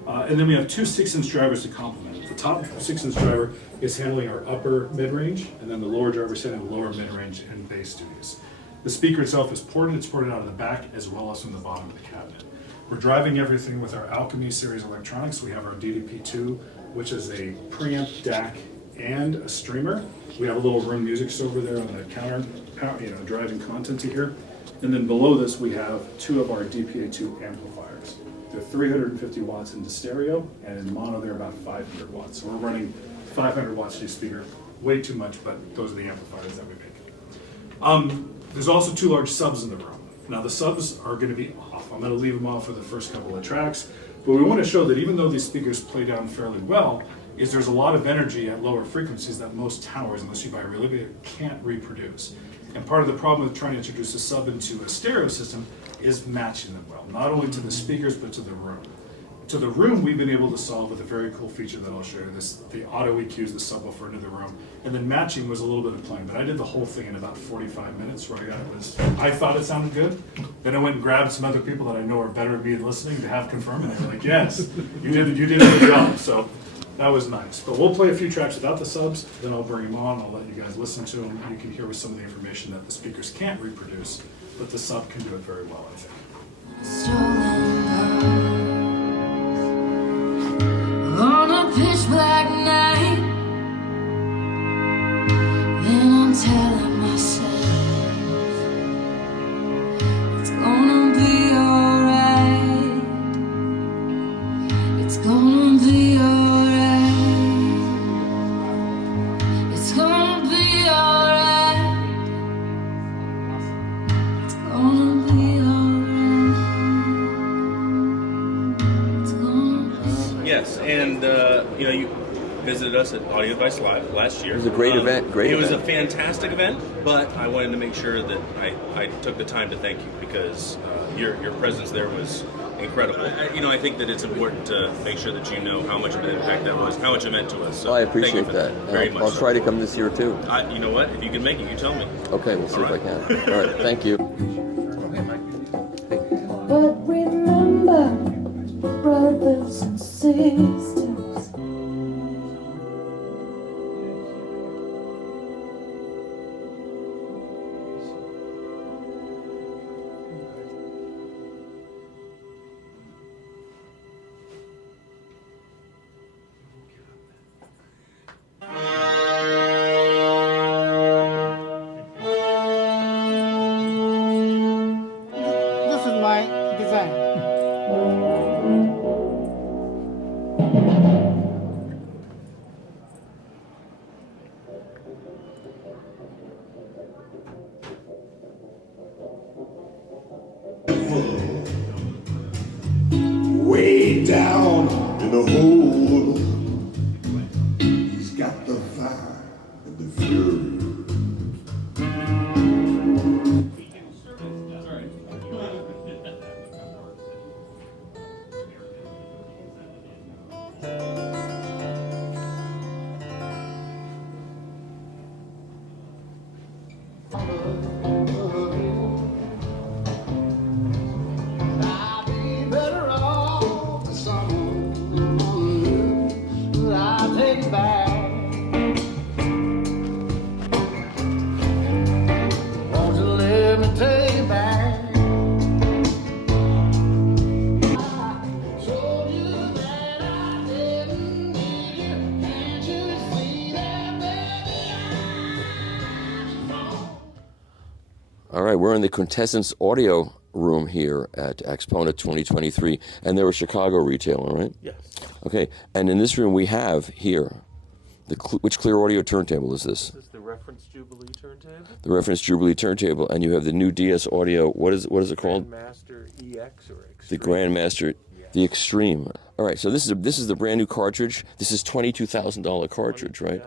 And then we have 2 6-inch drivers to complement it. The top 6-inch driver is handling our upper mid-range, and then the lower driver is handling the lower mid-range and bass studios. The speaker itself is ported. It's ported out of the back as well as from the bottom of the cabinet. We're driving everything with our Alchemy series electronics. We have our DDP2, which is a preamp, DAC, and a streamer. We have a little room music over there on the counter, driving content to here. And then below this, we have 2 of our DPA2 amplifiers. They're 350 watts into stereo, and in mono, they're about 500 watts. So we're running 500 watts to speaker. Way too much, but those are the amplifiers that we make. There's also 2 large subs in the room. Now the subs are going to be off. I'm going to leave them off for the first couple of tracks, but we want to show that even though these speakers play down fairly well, there's a lot of energy at lower frequencies that most towers, unless you buy really big, can't reproduce. And part of the problem with trying to introduce a sub into a stereo system is matching them well, not only to the speakers, but to the room. To the room, we've been able to solve with a very cool feature that I'll show you. The auto EQs the subwoofer into the room, and then matching was a little bit of playing. But I did the whole thing in about 45 minutes. Where I thought it sounded good. Then I went and grabbed some other people that I know are better at me at listening to have confirm, and they were like, "Yes, you did a good job." So that was nice. But we'll play a few tracks without the subs. Then I'll bring them on. I'll let you guys listen to them. You can hear with some of the information that the speakers can't reproduce, but the sub can do it very well, I think. On a pitch black night, then I'm telling myself it's gonna be alright. It's gonna be alright. It's gonna be alright. It's gonna be alright. It's gonna be. Yes, and you visited us at Audio Device Live last year. It was a great event. It was a fantastic event, but I wanted to make sure that I took the time to thank you because your presence there was incredible. I think that it's important to make sure that you know how much of an impact that was, how much it meant to us. So I thank you appreciate for that. Very much. I'll so. try to come this year too. You know what? If you can make it, you tell me. Okay, we'll see All if I right. can. All right, thank you. But remember, brothers and sisters, This is my design. Way down in the hole, he's got the fire and the fury. I'd be better off with someone I'll take it back. Won't you let me take it back? I told you that I didn't need you. Can't you see that, baby? I'm wrong. All right, we're in the Quintessence Audio room here at Axpona 2023, and they're a Chicago retailer, right? Yes. Okay, and in this room we have here, which clear audio turntable is this? This is the Reference Jubilee turntable. The Reference Jubilee turntable, and you have the new DS Audio. What is it called? Grandmaster EX or Extreme. The Grandmaster, the Extreme. All right, so this is the brand new cartridge. This is $22,000 cartridge, right?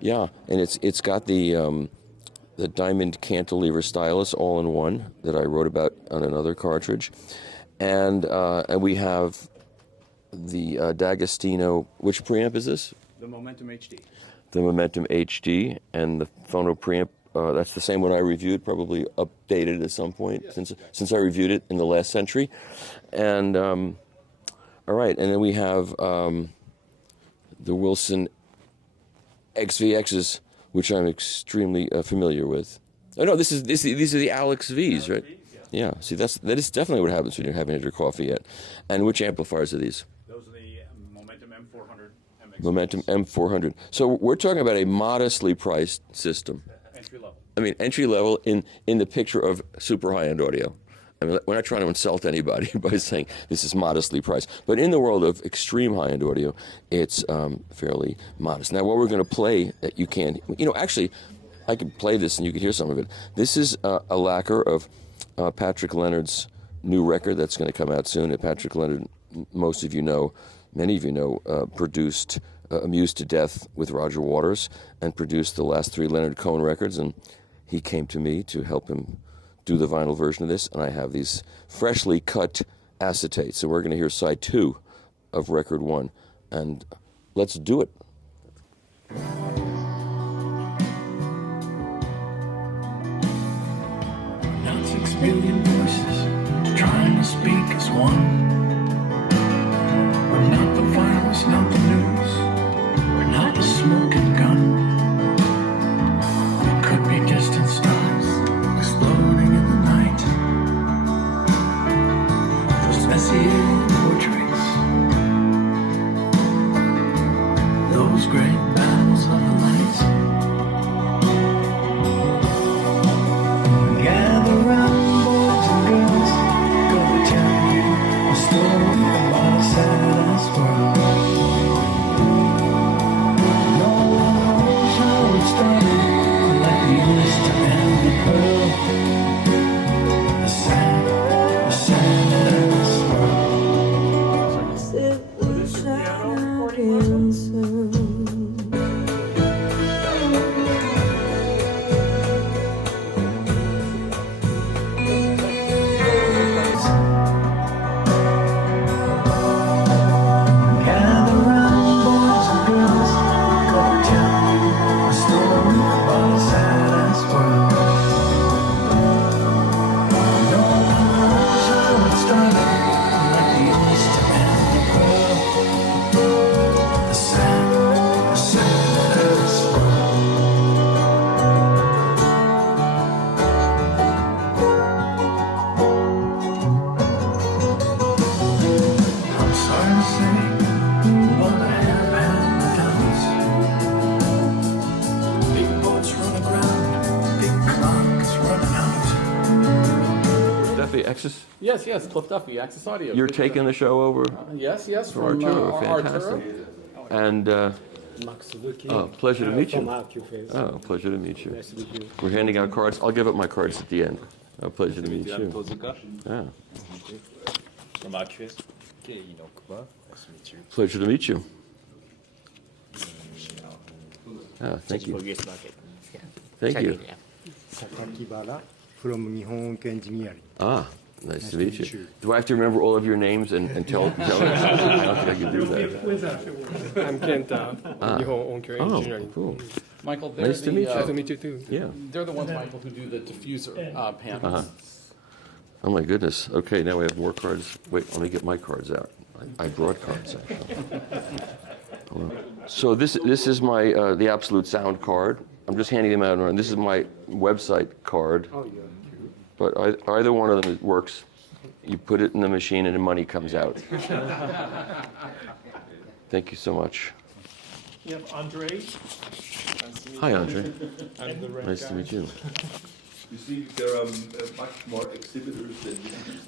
Yeah, and it's got the diamond cantilever stylus all in one that I wrote about on another cartridge, and we have the D'Agostino. Which preamp is this? The Momentum HD. The Momentum HD, and the phono preamp. That's the same one I reviewed, probably updated at some point since I reviewed it in the last century. And all right, and then we have the Wilson XVXs, which I'm extremely familiar with. Oh no, these are the Alex V's, right? Yeah. See, that is definitely what happens when you haven't had your coffee yet. And which amplifiers are these? Those are the Momentum M400 MX. Momentum M400. So we're talking about a modestly priced system. Entry level. I mean, entry level in the picture of super high-end audio. I mean, we're not trying to insult anybody by saying this is modestly priced. But in the world of extreme high-end audio, it's fairly modest. Now, what we're going to play that you can, actually, I could play this and you could hear some of it. This is a lacquer of Patrick Leonard's new record that's going to come out soon. And Patrick Leonard, most of you know, many of you know, produced Amused to Death with Roger Waters and produced the last 3 Leonard Cohen records. And he came to me to help him do the vinyl version of this, and I have these freshly cut acetates. So we're going to hear side 2 of record 1, and let's do it. Not 6 billion voices trying to speak as one. We're not the virus, not the news. We're not the smoking gun. We could be distant stars exploding in the night. Those messy portraits, those great battles of the light. Gather round, boys and girls, gonna tell you a story about a sad-ass world. No one knows how it started, like the oyster and the pearl. The sad-ass Gather round, boys and girls, gonna tell you a story about a sad-ass world. No one knows how it started, like the oyster and the pearl. The sad-ass world. I'm sorry to say, but I have had my doubts. Big boats run aground, big clocks running out. Duffy, Axis, Yes, Cliff Duffy, Axis Audio. you're taking the show over Yes, for from Arturo. Fantastic. And pleasure to meet you. Oh, pleasure to meet you. Nice to meet you. We're handing out cards. I'll give up my cards at the end. A pleasure to meet you. Yeah. From Acoustics. Pleasure to meet you. Thank you. Thank you. Sakakibara from Nihon Engineering. Nice to meet you. Do I have to remember all of your names and tell it? I don't think I can do that. I'm Kenta, Nihon Engineering. Cool. Michael, they're Nice to meet you. Nice to meet you too. Yeah. They're the ones, Michael, who do the diffuser panels. Oh my goodness. Okay, now we have more cards. Wait, let me get my cards out. I brought cards actually. Hold on. So this is my the Absolute Sound card. I'm just handing them out, and this is my website card. Oh, yeah. But either one of them works. You put it in the machine, and the money comes out. Thank you so much. You have Andre. Hi, Andre. I'm the red Nice to guy. meet you. You see, there are much more exhibitors than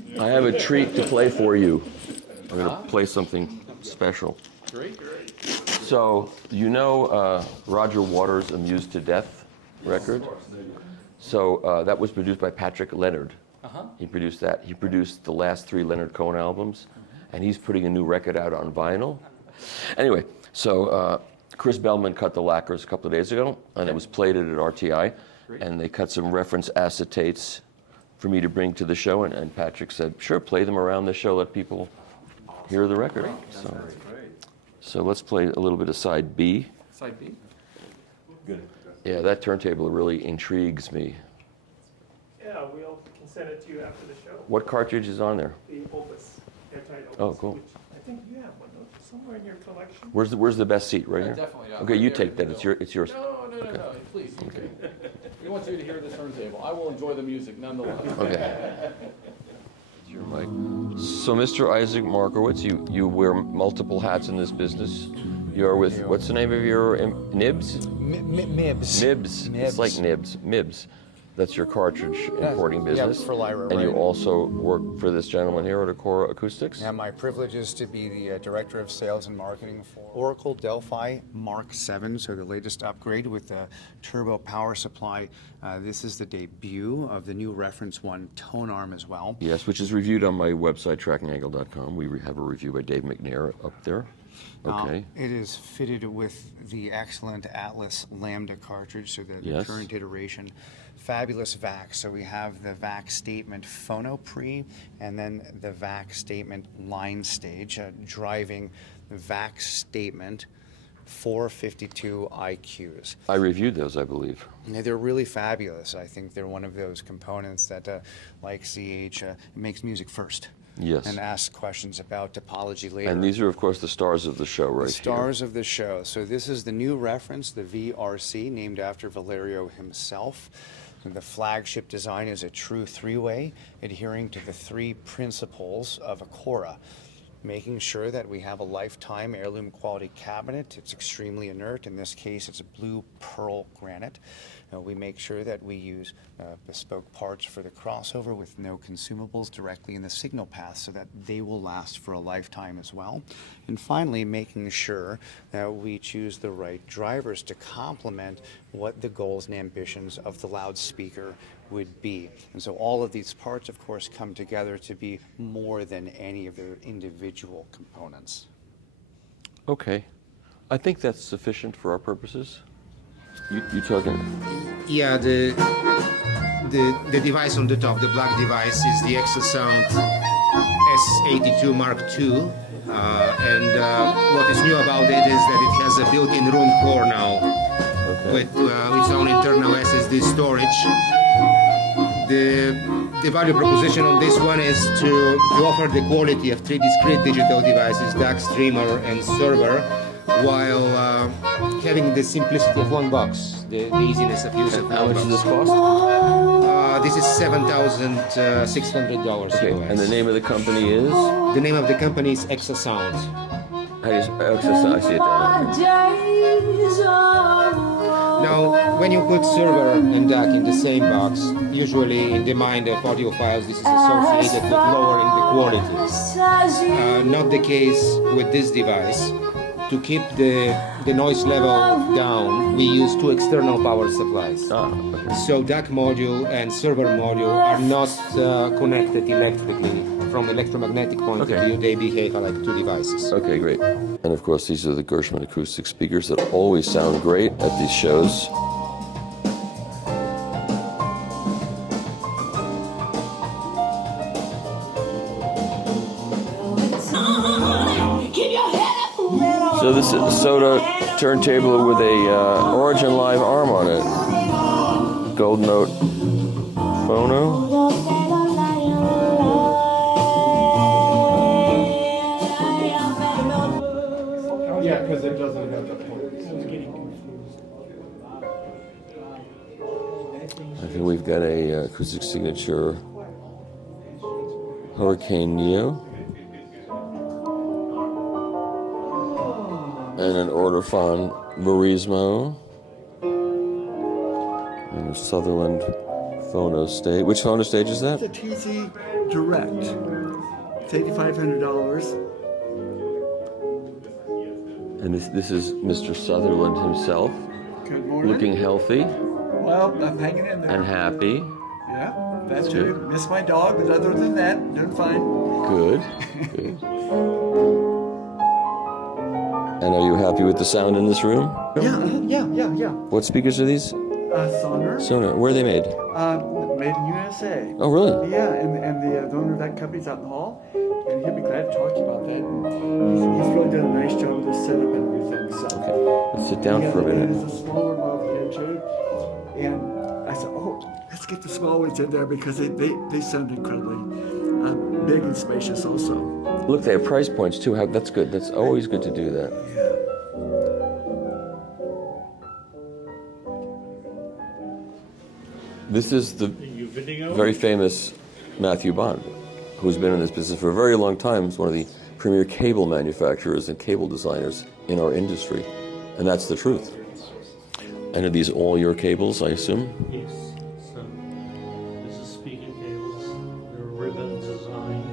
you. I have a treat to play for you. I'm going to play something special. Great. So, you know Roger Waters' Amused to Death record? So that was produced by Patrick Leonard. He produced that. He produced the last 3 Leonard Cohen albums, and he's putting a new record out on vinyl. Anyway, so Chris Bellman cut the lacquers a couple of days ago, and it was played at RTI, and they cut some reference acetates for me to bring to the show, and Patrick said, sure, play them around the show, let people hear the record. So let's play a little bit of side B. Side B. Good. Yeah, that turntable really intrigues me. Yeah, we'll can send it to you after the show. What cartridge is on there? The Opus, airtight Opus. Oh, cool. Which I think you have one somewhere in your collection. Where's the best seat? Right here? Definitely. Okay, you take that. It's yours. No, Okay. please. Okay. We want you to hear the turntable. I will enjoy the music nonetheless. Okay. Your mic. So, Mr. Isaac Markowitz, you wear multiple hats in this business. You're with, what's the name of your, Nibs? Mibs. Mibs. It's like Nibs. Mibs. That's your cartridge importing business. Yeah, for Lyra, and you right. also work for this gentleman here at Acora Acoustics? Yeah, my privilege is to be the Director of Sales and Marketing for Oracle Delphi Mark 7, so the latest upgrade with the turbo power supply. This is the debut of the new Reference 1 tone arm as well. Yes, which is reviewed on my website, trackingangle.com. We have a review by Dave McNair up there. Okay. It is fitted with the excellent Atlas Lambda cartridge, so the Yes. current iteration fabulous VAC. So we have the VAC statement phono pre, and then the VAC statement line stage, driving the VAC statement 452 IQs. I reviewed those, I believe. Yeah, they're really fabulous. I think they're one of those components that, like CH, makes music first. Yes. And asks questions about topology later. And these are, of course, the stars of the show right The here. stars of the show. So this is the new reference, the VRC, named after Valerio himself. And the flagship design is a true three-way, adhering to the three principles of Acora, making sure that we have a lifetime heirloom quality cabinet. It's extremely inert. In this case, it's a blue pearl granite. We make sure that we use bespoke parts for the crossover with no consumables directly in the signal path so that they will last for a lifetime as well. And finally, making sure that we choose the right drivers to complement what the goals and ambitions of the loudspeaker would be. And so all of these parts, of course, come together to be more than any of their individual components. Okay. I think that's sufficient for our purposes. You talking? Yeah, the device on the top, the black device, is the Exosound S82 Mark II. What is new about it is that it has a built-in room core now, with its own internal SSD storage. The value proposition on this one is to offer the quality of three discrete digital devices, DAC, streamer, and server, while having the simplicity of one box, the easiness of use of one box. How much does this cost? This is $7,600. Okay, and the name of the company is? The name of the company is Exosound. How do you Exosound? I see it down there. Now, when you put server and DAC in the same box, usually in the mind of audiophiles, this is associated with lowering the quality. Not the case with this device. To keep the noise level down, we use two external power supplies. So DAC module and server module are not connected electrically. From electromagnetic point of view, they behave like two devices. Okay, great. And of course, these are the Gershman acoustic speakers that always sound great at these shows. So this is a Soda turntable with a Origin Live arm on it. Gold Note phono. Yeah, because it doesn't have the points. I think we've got a acoustic signature Hurricane Neo. And an Orderfon Marismo. And a Sutherland phono stage. Which phono stage is that? It's a TZ Direct. It's $8,500. And this is Mr. Sutherland himself. Good morning. Looking healthy Well, I'm hanging in there. and happy. Yeah, that's Good. good. Miss my dog, but other than that, doing fine. Good. Good. And are you happy with the sound in this room? Yeah. What speakers are these? Sonar. Sonar. Where are they made? Made in USA. Oh, really? Yeah, and the owner of that company's out in the hall, and he'll be glad to talk to you about that. He's really done a nice job with the setup and everything. So. Okay. Let's sit down for a minute. There's a smaller model here too, and I said, let's get the small ones in there because they sound incredibly big and spacious also. Look, they have price points too. That's good. That's always good to do that. This is the very famous Matthew Bond, who's been in this business for a very long time. He's one of the premier cable manufacturers and cable designers in our industry. And that's the truth. And are these all your cables, I assume? Yes. So this is speaker cables. They're ribbon design.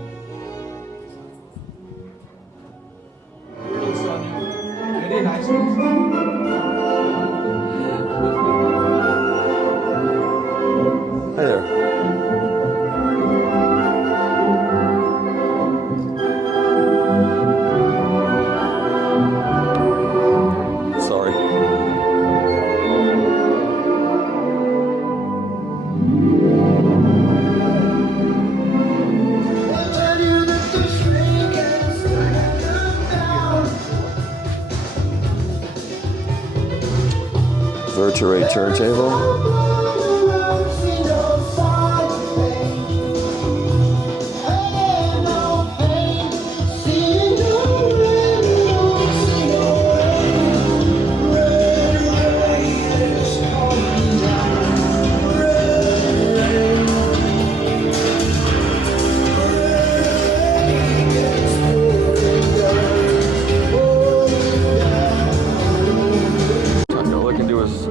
Very nice. Hi there. Sorry. Monterey turntable. Look into his.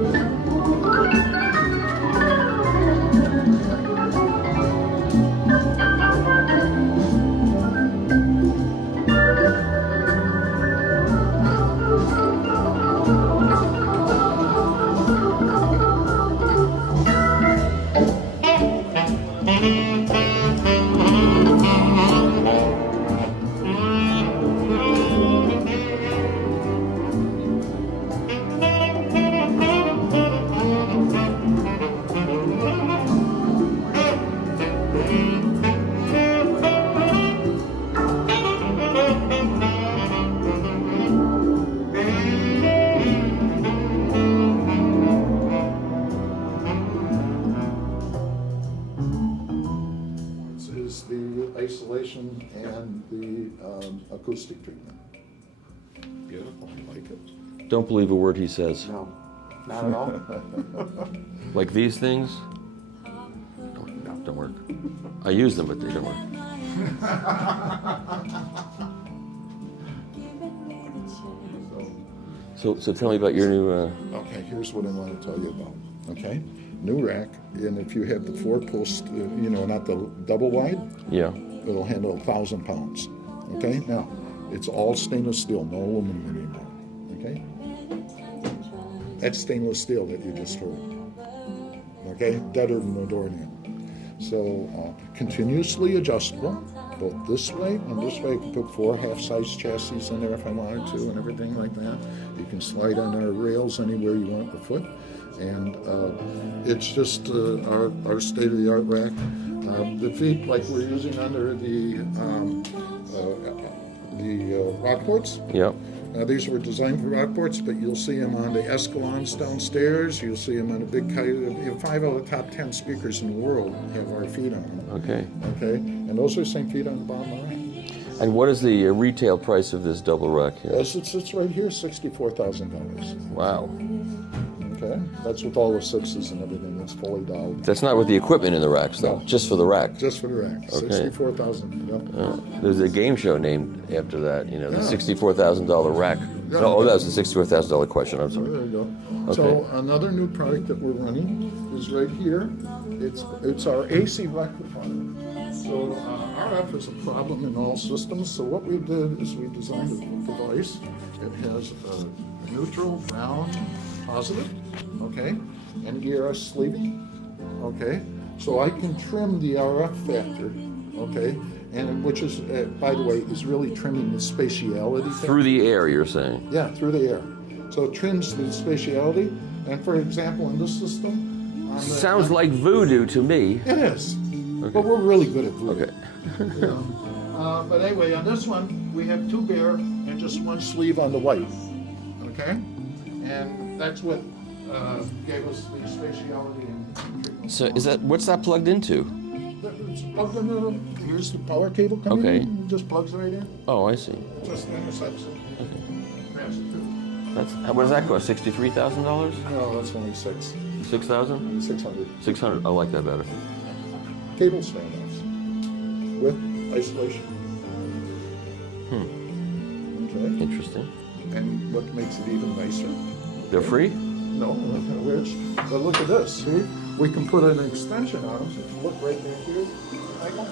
Is the isolation and the acoustic treatment. Beautiful, I like it. Don't believe a word he says. No, not at all. Like these things? No, don't work. I use them, but they don't work. So tell me about your new. Okay, here's what I want to tell you about. Okay, new rack, and if you have the 4-post, not the double wide. Yeah. It'll handle 1,000 pounds. Okay, now it's all stainless steel, no aluminum anymore. Okay, that's stainless steel that you just heard. Okay, deader than the doornail. So continuously adjustable, both this way and this way. I can put 4 half-size chassis in there if I wanted to, and everything like that. You can slide on our rails anywhere you want the foot, and it's just our state-of-the-art rack. The feet, like we're using under the rock ports. Yep. These were designed for rock ports, but you'll see them on the Escalons downstairs. You'll see them on a big kite. 5 out of the top 10 speakers in the world have our feet on them. Okay. Okay, and those are the same feet on the bottom line. And what is the retail price of this double rack here? Yes, it's right here, $64,000. Wow. Okay, that's with all the 6s and everything. It's fully dialed. That's not with the equipment in the racks, though. No. Just for the rack. Just for the rack. Okay. $64,000. Yep. There's a game show named after that. The Yeah. $64,000 rack. Yeah. Oh, that was the $64,000 question. I'm sorry. There you go. Okay. So another new product that we're running is right here. It's our AC rectifier. So RF is a problem in all systems. So what we did is we designed a device. It has a neutral, ground, positive, okay, and ERS sleeving, okay. So I can trim the RF factor, okay, and which is, by the way, is really trimming the spatiality factor. Through the air, you're saying? Yeah, through the air. So it trims the spatiality, and for example, in this system, Sounds like voodoo to me. it is, Okay. but we're really good at voodoo. Okay. But anyway, on this one, we have 2 bare and just 1 sleeve on the white, okay? And that's what gave us the spatiality and treatment. So what's that plugged into? It's plugged into, here's the power cable coming Okay. in, it just plugs right in, Oh, I see. just intersects it. Grabs it through. What does that cost? $63,000? No, that's only 6. 6,000? 600. 600. I like that better. Cable standoffs with isolation. Okay. Interesting. And what makes it even nicer? They're free? No, which, but look at this, see? We can put an extension on them. So if you look right back here, Michael,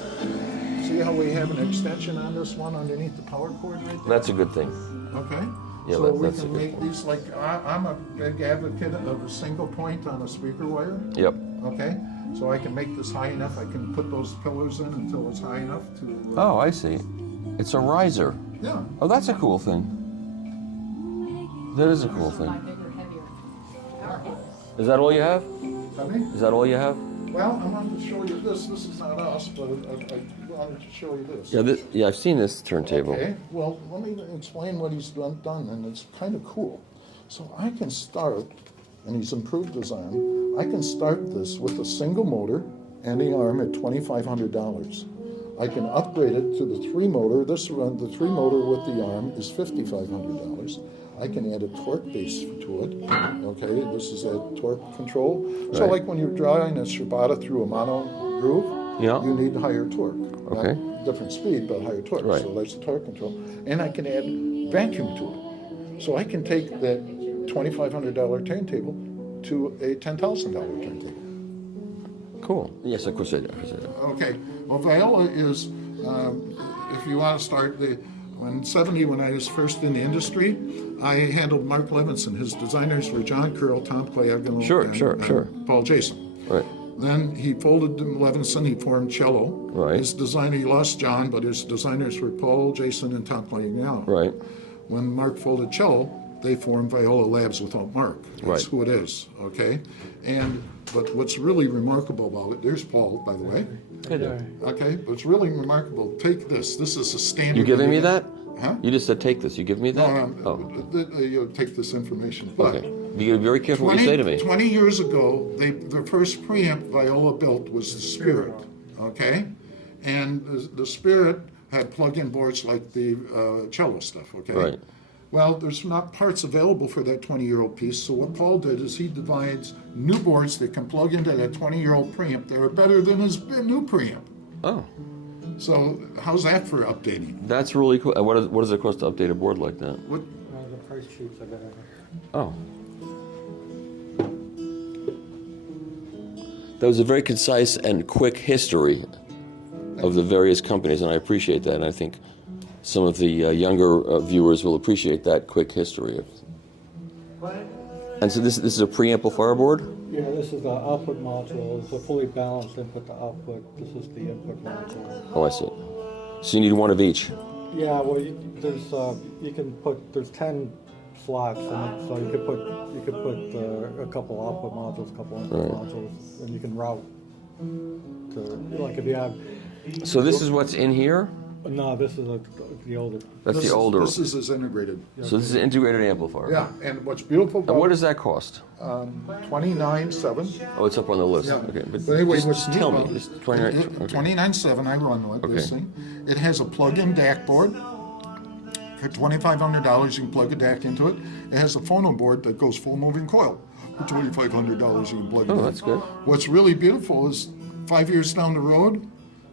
see how we have an extension on this one underneath the power cord right there? That's a good thing. Okay. Yeah, So we that's a can good make these like, I'm a big advocate of a single point on a speaker wire. Yep. Okay, so I can make this high enough, I can put those pillars in until it's high enough to... Oh, I see. It's a riser. Yeah. Oh, that's a cool thing. That is a cool thing. Is that all you have? Pardon me? Is that all you have? Well, I wanted to show you this. This is not us, but I wanted to show you this. Yeah, I've seen this turntable. Okay, well, let me explain what he's done, and it's kind of cool. So I can start and he's improved his arm, I can start this with a single motor and the arm at $2,500. I can upgrade it to the 3-motor. The 3-motor with the arm is $5,500. I can add a torque base to it. Okay, this is a torque control. So Right. like when you're drawing a ciabatta through a mono groove, you need higher torque. Okay. Not different speed, but higher torque. Right. So that's the torque control. And I can add vacuum to it. So I can take that $2,500 turntable to a $10,000 turntable. Cool. Yes, of course I do. Okay. Well, viola is, if you want to start, when I was first in the industry, I handled Mark Levinson. His designers were John Curl, Tom Clayagan, and Paul Jason. Right. Then he folded to Levinson, he formed cello. Right. His designer, he lost John, but his designers were Paul Jason and Tom Clayagan. Right. When Mark folded cello, they formed Viola Labs without Mark. That's Right. who it is, okay? But what's really remarkable about it, there's Paul, by the way. Hey there. Okay, what's really remarkable, take this. This is a standard. You giving me that? Huh? You just said take this. You give me that? You'll take this information. But Okay. Be very careful what you say to me. 20 years ago, the first preamp Viola built was the Spirit, okay? And the Spirit had plug-in boards like the cello stuff, okay? Right. Well, there's not parts available for that 20-year-old piece, so what Paul did is he devised new boards that can plug into that 20-year-old preamp that are better than his new preamp. Oh. So how's that for updating? That's really cool. And what does it cost to update a board like that? What? The price sheets are better. Oh. That was a very concise and quick history of the various companies, and I appreciate that. And I think some of the younger viewers will appreciate that quick history. And so this is a preamplifier board? Yeah, this is the output module. It's a fully balanced input to output. This is the input module. Oh, I see. So you need one of each? Yeah, well, there's 10 slots, and so you could put a couple output modules, a couple input modules, and you can route to, like if you have. So this is what's in here? No, this is the older. That's the older. This is as integrated. So this is an integrated amplifier. Yeah, and what's beautiful about And what does that cost? $29,700. Oh, it's up on the list. Yeah. Okay, but anyway, just what's tell me. neat Just about 29. it, Okay. $29,700 I run with this Okay. thing. It has a plug-in DAC board. For $2,500, you can plug a DAC into it. It has a phono board that goes full moving coil. For $2,500, you can plug it in. Oh, that's good. What's really beautiful is 5 years down the road,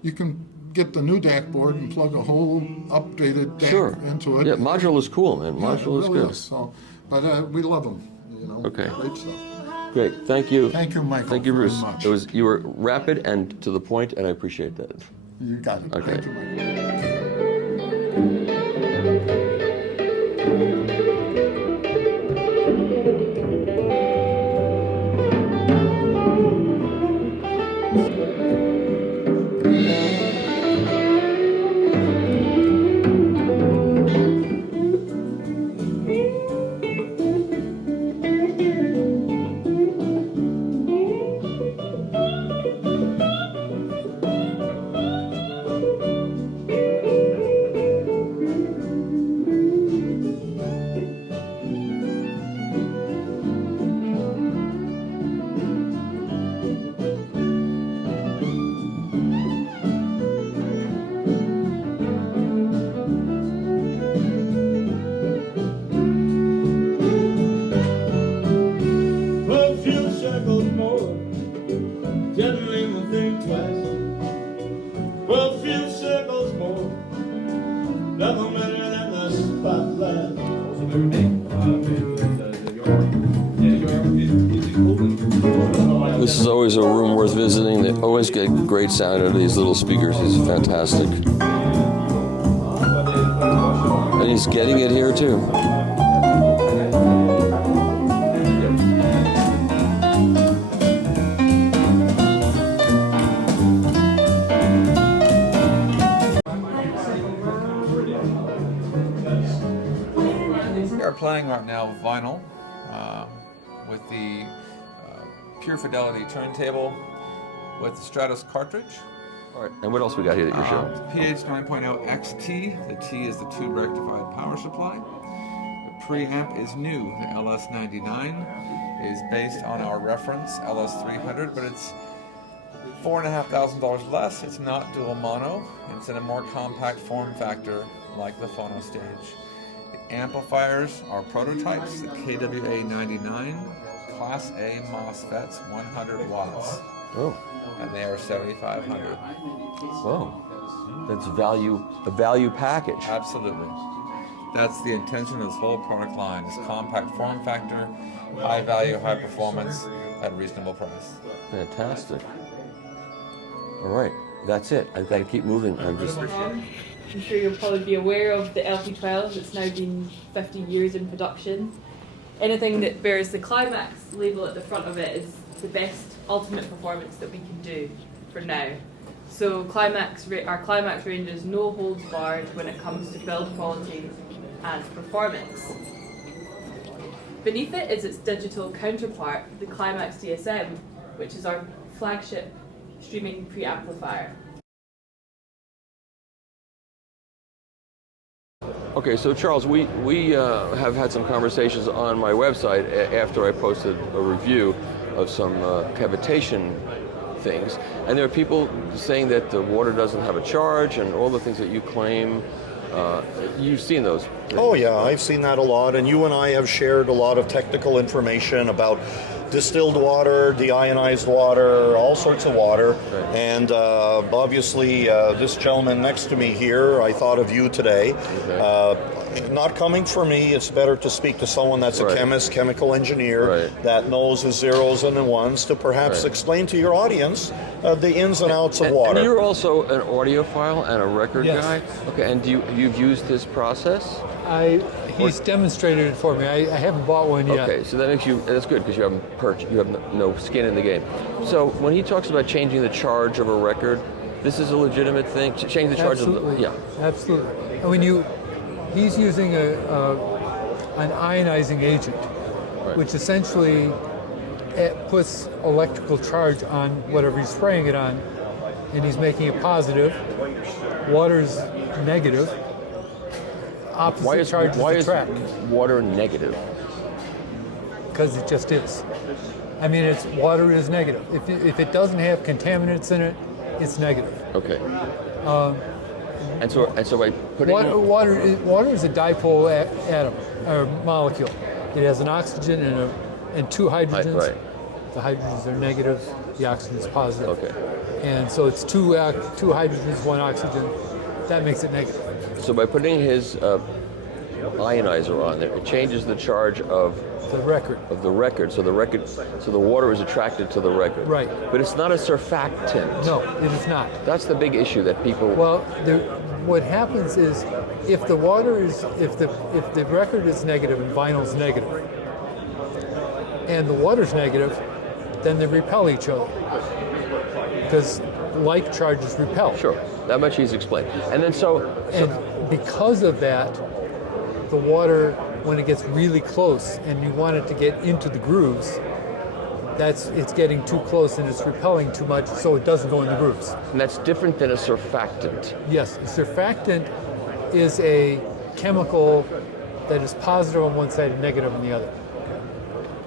you can get the new DAC board and plug a whole updated DAC into it. Yeah, module is cool, man. Yeah, it Module is really good. is. So, but we love them. You know, Okay. great stuff. Great. Thank you. Thank you, Michael. Thank you, very Bruce. much. You were rapid and to the point, and I appreciate that. You got it. Okay. Thank you, Michael. A few circles more, gently will think twice. A few circles more, nothing better than the spotlight. This is always a room worth visiting. They always get great sound out of these little speakers. It's fantastic. And he's getting it here too. We are playing right now vinyl with the Pure Fidelity turntable with the Stratus cartridge. All right. And what else we got here that you're showing? PH 9.0 XT. The T is the tube rectified power supply. The preamp is new, the LS99. is based on our reference LS300, but it's $4,500 less. It's not dual mono. It's in a more compact form factor like the phono stage. The amplifiers are prototypes, the KWA99 Class A MOSFETs, 100 watts. Oh. And they are $7,500. Whoa. That's a value package. Absolutely. That's the intention of this whole product line, is compact form factor, high value, high performance at a reasonable price. Fantastic. All right, that's it. I've got to keep moving. I'm sure you'll probably be aware of the LP12. It's now been 50 years in production. Anything that bears the Climax label at the front of it is the best ultimate performance that we can do for now. So our Climax range is no holds barred when it comes to build quality and performance. Beneath it is its digital counterpart, the Climax DSM, which is our flagship streaming preamplifier. Okay, so Charles, we have had some conversations on my website after I posted a review of some cavitation things, and there are people saying that the water doesn't have a charge and all the things that you claim. You've seen those. Oh yeah, I've seen that a lot, and you and I have shared a lot of technical information about distilled water, deionized water, all sorts of water. Right. And obviously this gentleman next to me here, I thought of you today. Okay. Not coming for me, it's better to speak to someone that's a chemist, chemical engineer, that knows the zeros and the ones to perhaps explain to your audience the ins and outs of water. And you're also an audiophile and a record guy? Okay, and you've used this process? He's demonstrated it for me. I haven't bought one yet. Okay, so that makes that's good because you haven't you have no skin in the game. So when he talks about changing the charge of a record, this is a legitimate thing? Change the charge of the... Absolutely. And when he's using an ionizing agent, which essentially puts electrical charge on whatever he's spraying it on, and he's making it positive. Water's negative. Opposite charge is attract. Water negative? Because it just is. I mean, water is negative. If it doesn't have contaminants in it, it's negative. Okay. And so by putting water is a dipole atom or molecule. It has an oxygen and two hydrogens. Right. The hydrogens are negative. The oxygen is positive. Okay. And so it's two hydrogens, one oxygen. That makes it negative. So by putting his ionizer on there, it changes the charge of the record. So the water is attracted to the record. Right. But it's not a surfactant. No, it is not. That's the big issue that people. Well, what happens is if the record is negative and vinyl's negative, and the water's negative, then they repel each other because like charges repel. Sure. That much he's explained. And then and because of that, the water, when it gets really close and you want it to get into the grooves, it's getting too close and it's repelling too much, so it doesn't go in the grooves. And that's different than a surfactant. Yes, a surfactant is a chemical that is positive on one side and negative on the other.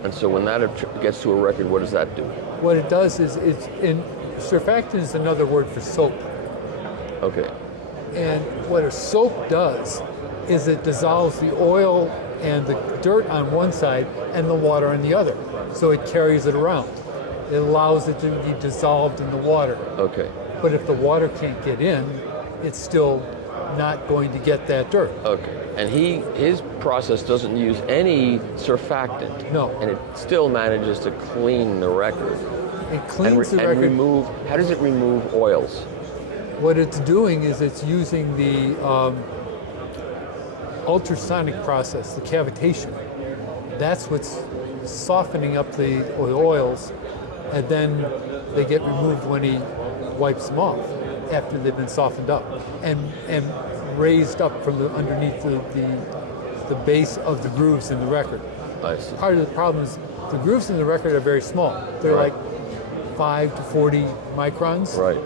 And so when that gets to a record, what does that do? What it does is surfactant is another word for soap. Okay. And what a soap does is it dissolves the oil and the dirt on one side and the water on the other. So it carries it around. It allows it to be dissolved in the water. Okay. But if the water can't get in, it's still not going to get that dirt. Okay. And his process doesn't use any surfactant. No. And it still manages to clean the record. It cleans the record. How does it remove oils? What it's doing is it's using the ultrasonic process, the cavitation. That's what's softening up the oils, and then they get removed when he wipes them off after they've been softened up and raised up from underneath the base of the grooves in the record. I see. Part of the problem is the grooves in the record are very small. They're like 5 to 40 microns. Right.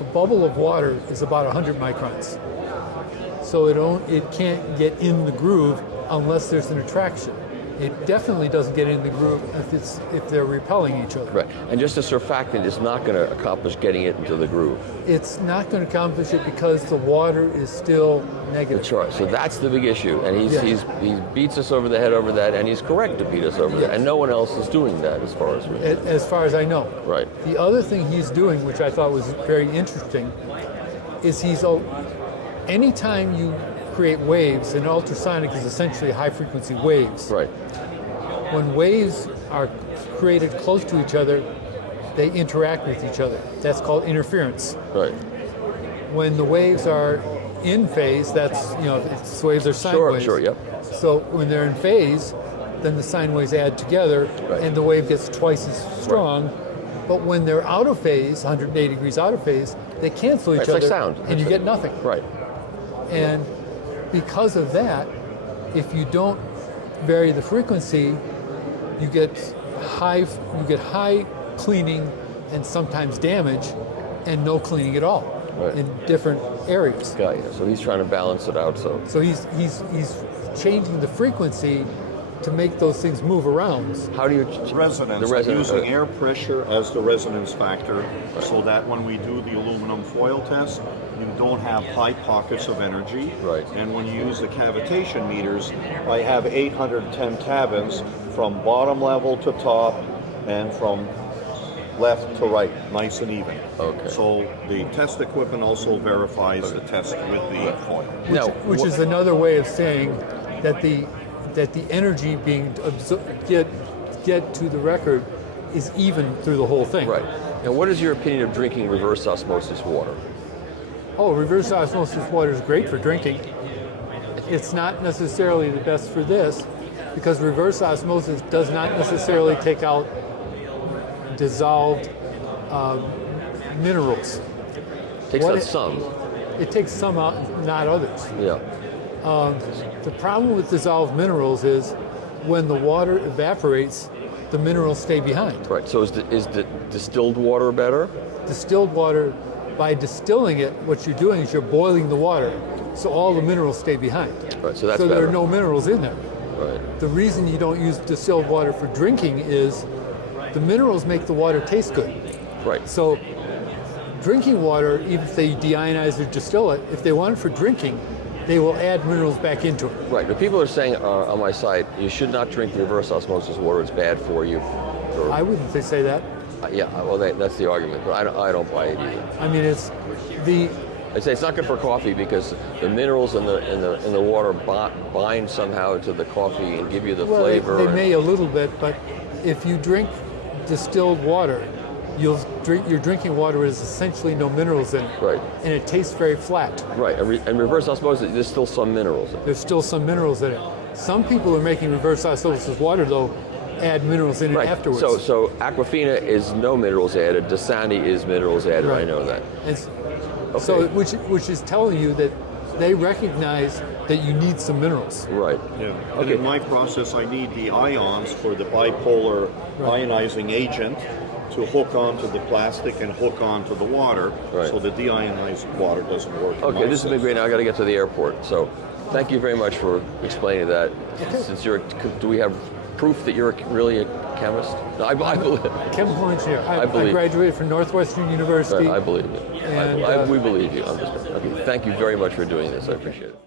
A bubble of water is about 100 microns. So it can't get in the groove unless there's an attraction. It definitely doesn't get in the groove if they're repelling each other. Right. And just a surfactant is not going to accomplish getting it into the groove. It's not going to accomplish it because the water is still negative. That's right. So that's the big issue. And he beats us over the head over that, and he's correct to beat us over that. And no one else is doing that as far as I know. Right. The other thing he's doing, which I thought was very interesting, is anytime you create waves, and ultrasonic is essentially high frequency waves. Right. When waves are created close to each other, they interact with each other. That's called interference. Right. When the waves are in phase, that's, waves are sine waves. Sure, yep. So when they're in phase, then the sine waves add together, and the wave gets twice as strong. Right. But when they're out of phase, 180 degrees out of phase, they cancel each other, like sound. and you get nothing. Right. And because of that, if you don't vary the frequency, you get high cleaning and sometimes damage, and no cleaning at all in different areas. Got you. So he's trying to balance it out. So he's changing the frequency to make those things move around. How do you resonance? Using air pressure as the resonance factor, so that when we do the aluminum foil test, you don't have high pockets of energy. Right. And when you use the cavitation meters, I have 810 cabins from bottom level to top, and from left to right, nice and even. Okay. So the test equipment also verifies the test with the foil. Which is another way of saying that the energy being get to the record is even through the whole thing. Right. And what is your opinion of drinking reverse osmosis water? Oh, reverse osmosis water is great for drinking. It's not necessarily the best for this, because reverse osmosis does not necessarily take out dissolved minerals. Takes out some. It takes some out, not others. Yeah. The problem with dissolved minerals is when the water evaporates, the minerals stay behind. Right. So is the distilled water better? Distilled water, by distilling it, what you're doing is you're boiling the water, so all the minerals stay behind. Right. So that's so better. there are no minerals in there. Right. The reason you don't use distilled water for drinking is the minerals make the water taste good. Right. So drinking water, even if they deionize or distill it, if they want it for drinking, they will add minerals back into it. Right. The people are saying on my site, you should not drink reverse osmosis water. It's bad for you. I wouldn't say that. Yeah. Well, that's the argument, but I don't buy it either. I mean, I say it's not good for coffee because the minerals in the water bind somehow to the coffee and give you the flavor. They may a little bit, but if you drink distilled water, your drinking water is essentially no minerals in it. Right. And it tastes very flat. Right. And reverse osmosis, there's still some minerals in it. There's still some minerals in it. Some people are making reverse osmosis water, though, add minerals in it afterwards. So Aquafina is no minerals added. Dasani is minerals added. Right. I know that. So which is telling you that they recognize that you need some minerals. Right. Yeah. Okay. In my process, I need the ions for the bipolar ionizing agent to hook onto the plastic and hook onto the water, so the deionized water doesn't work. Okay, this has been great. Now I got to get to the airport. So, thank you very much for explaining that. Okay. Since do we have proof that you're really a chemist? No, I believe it. Chemical engineer. I believe graduated from Northwestern University. I believe it. And, we believe you. Okay, thank you very much for doing this. I appreciate it.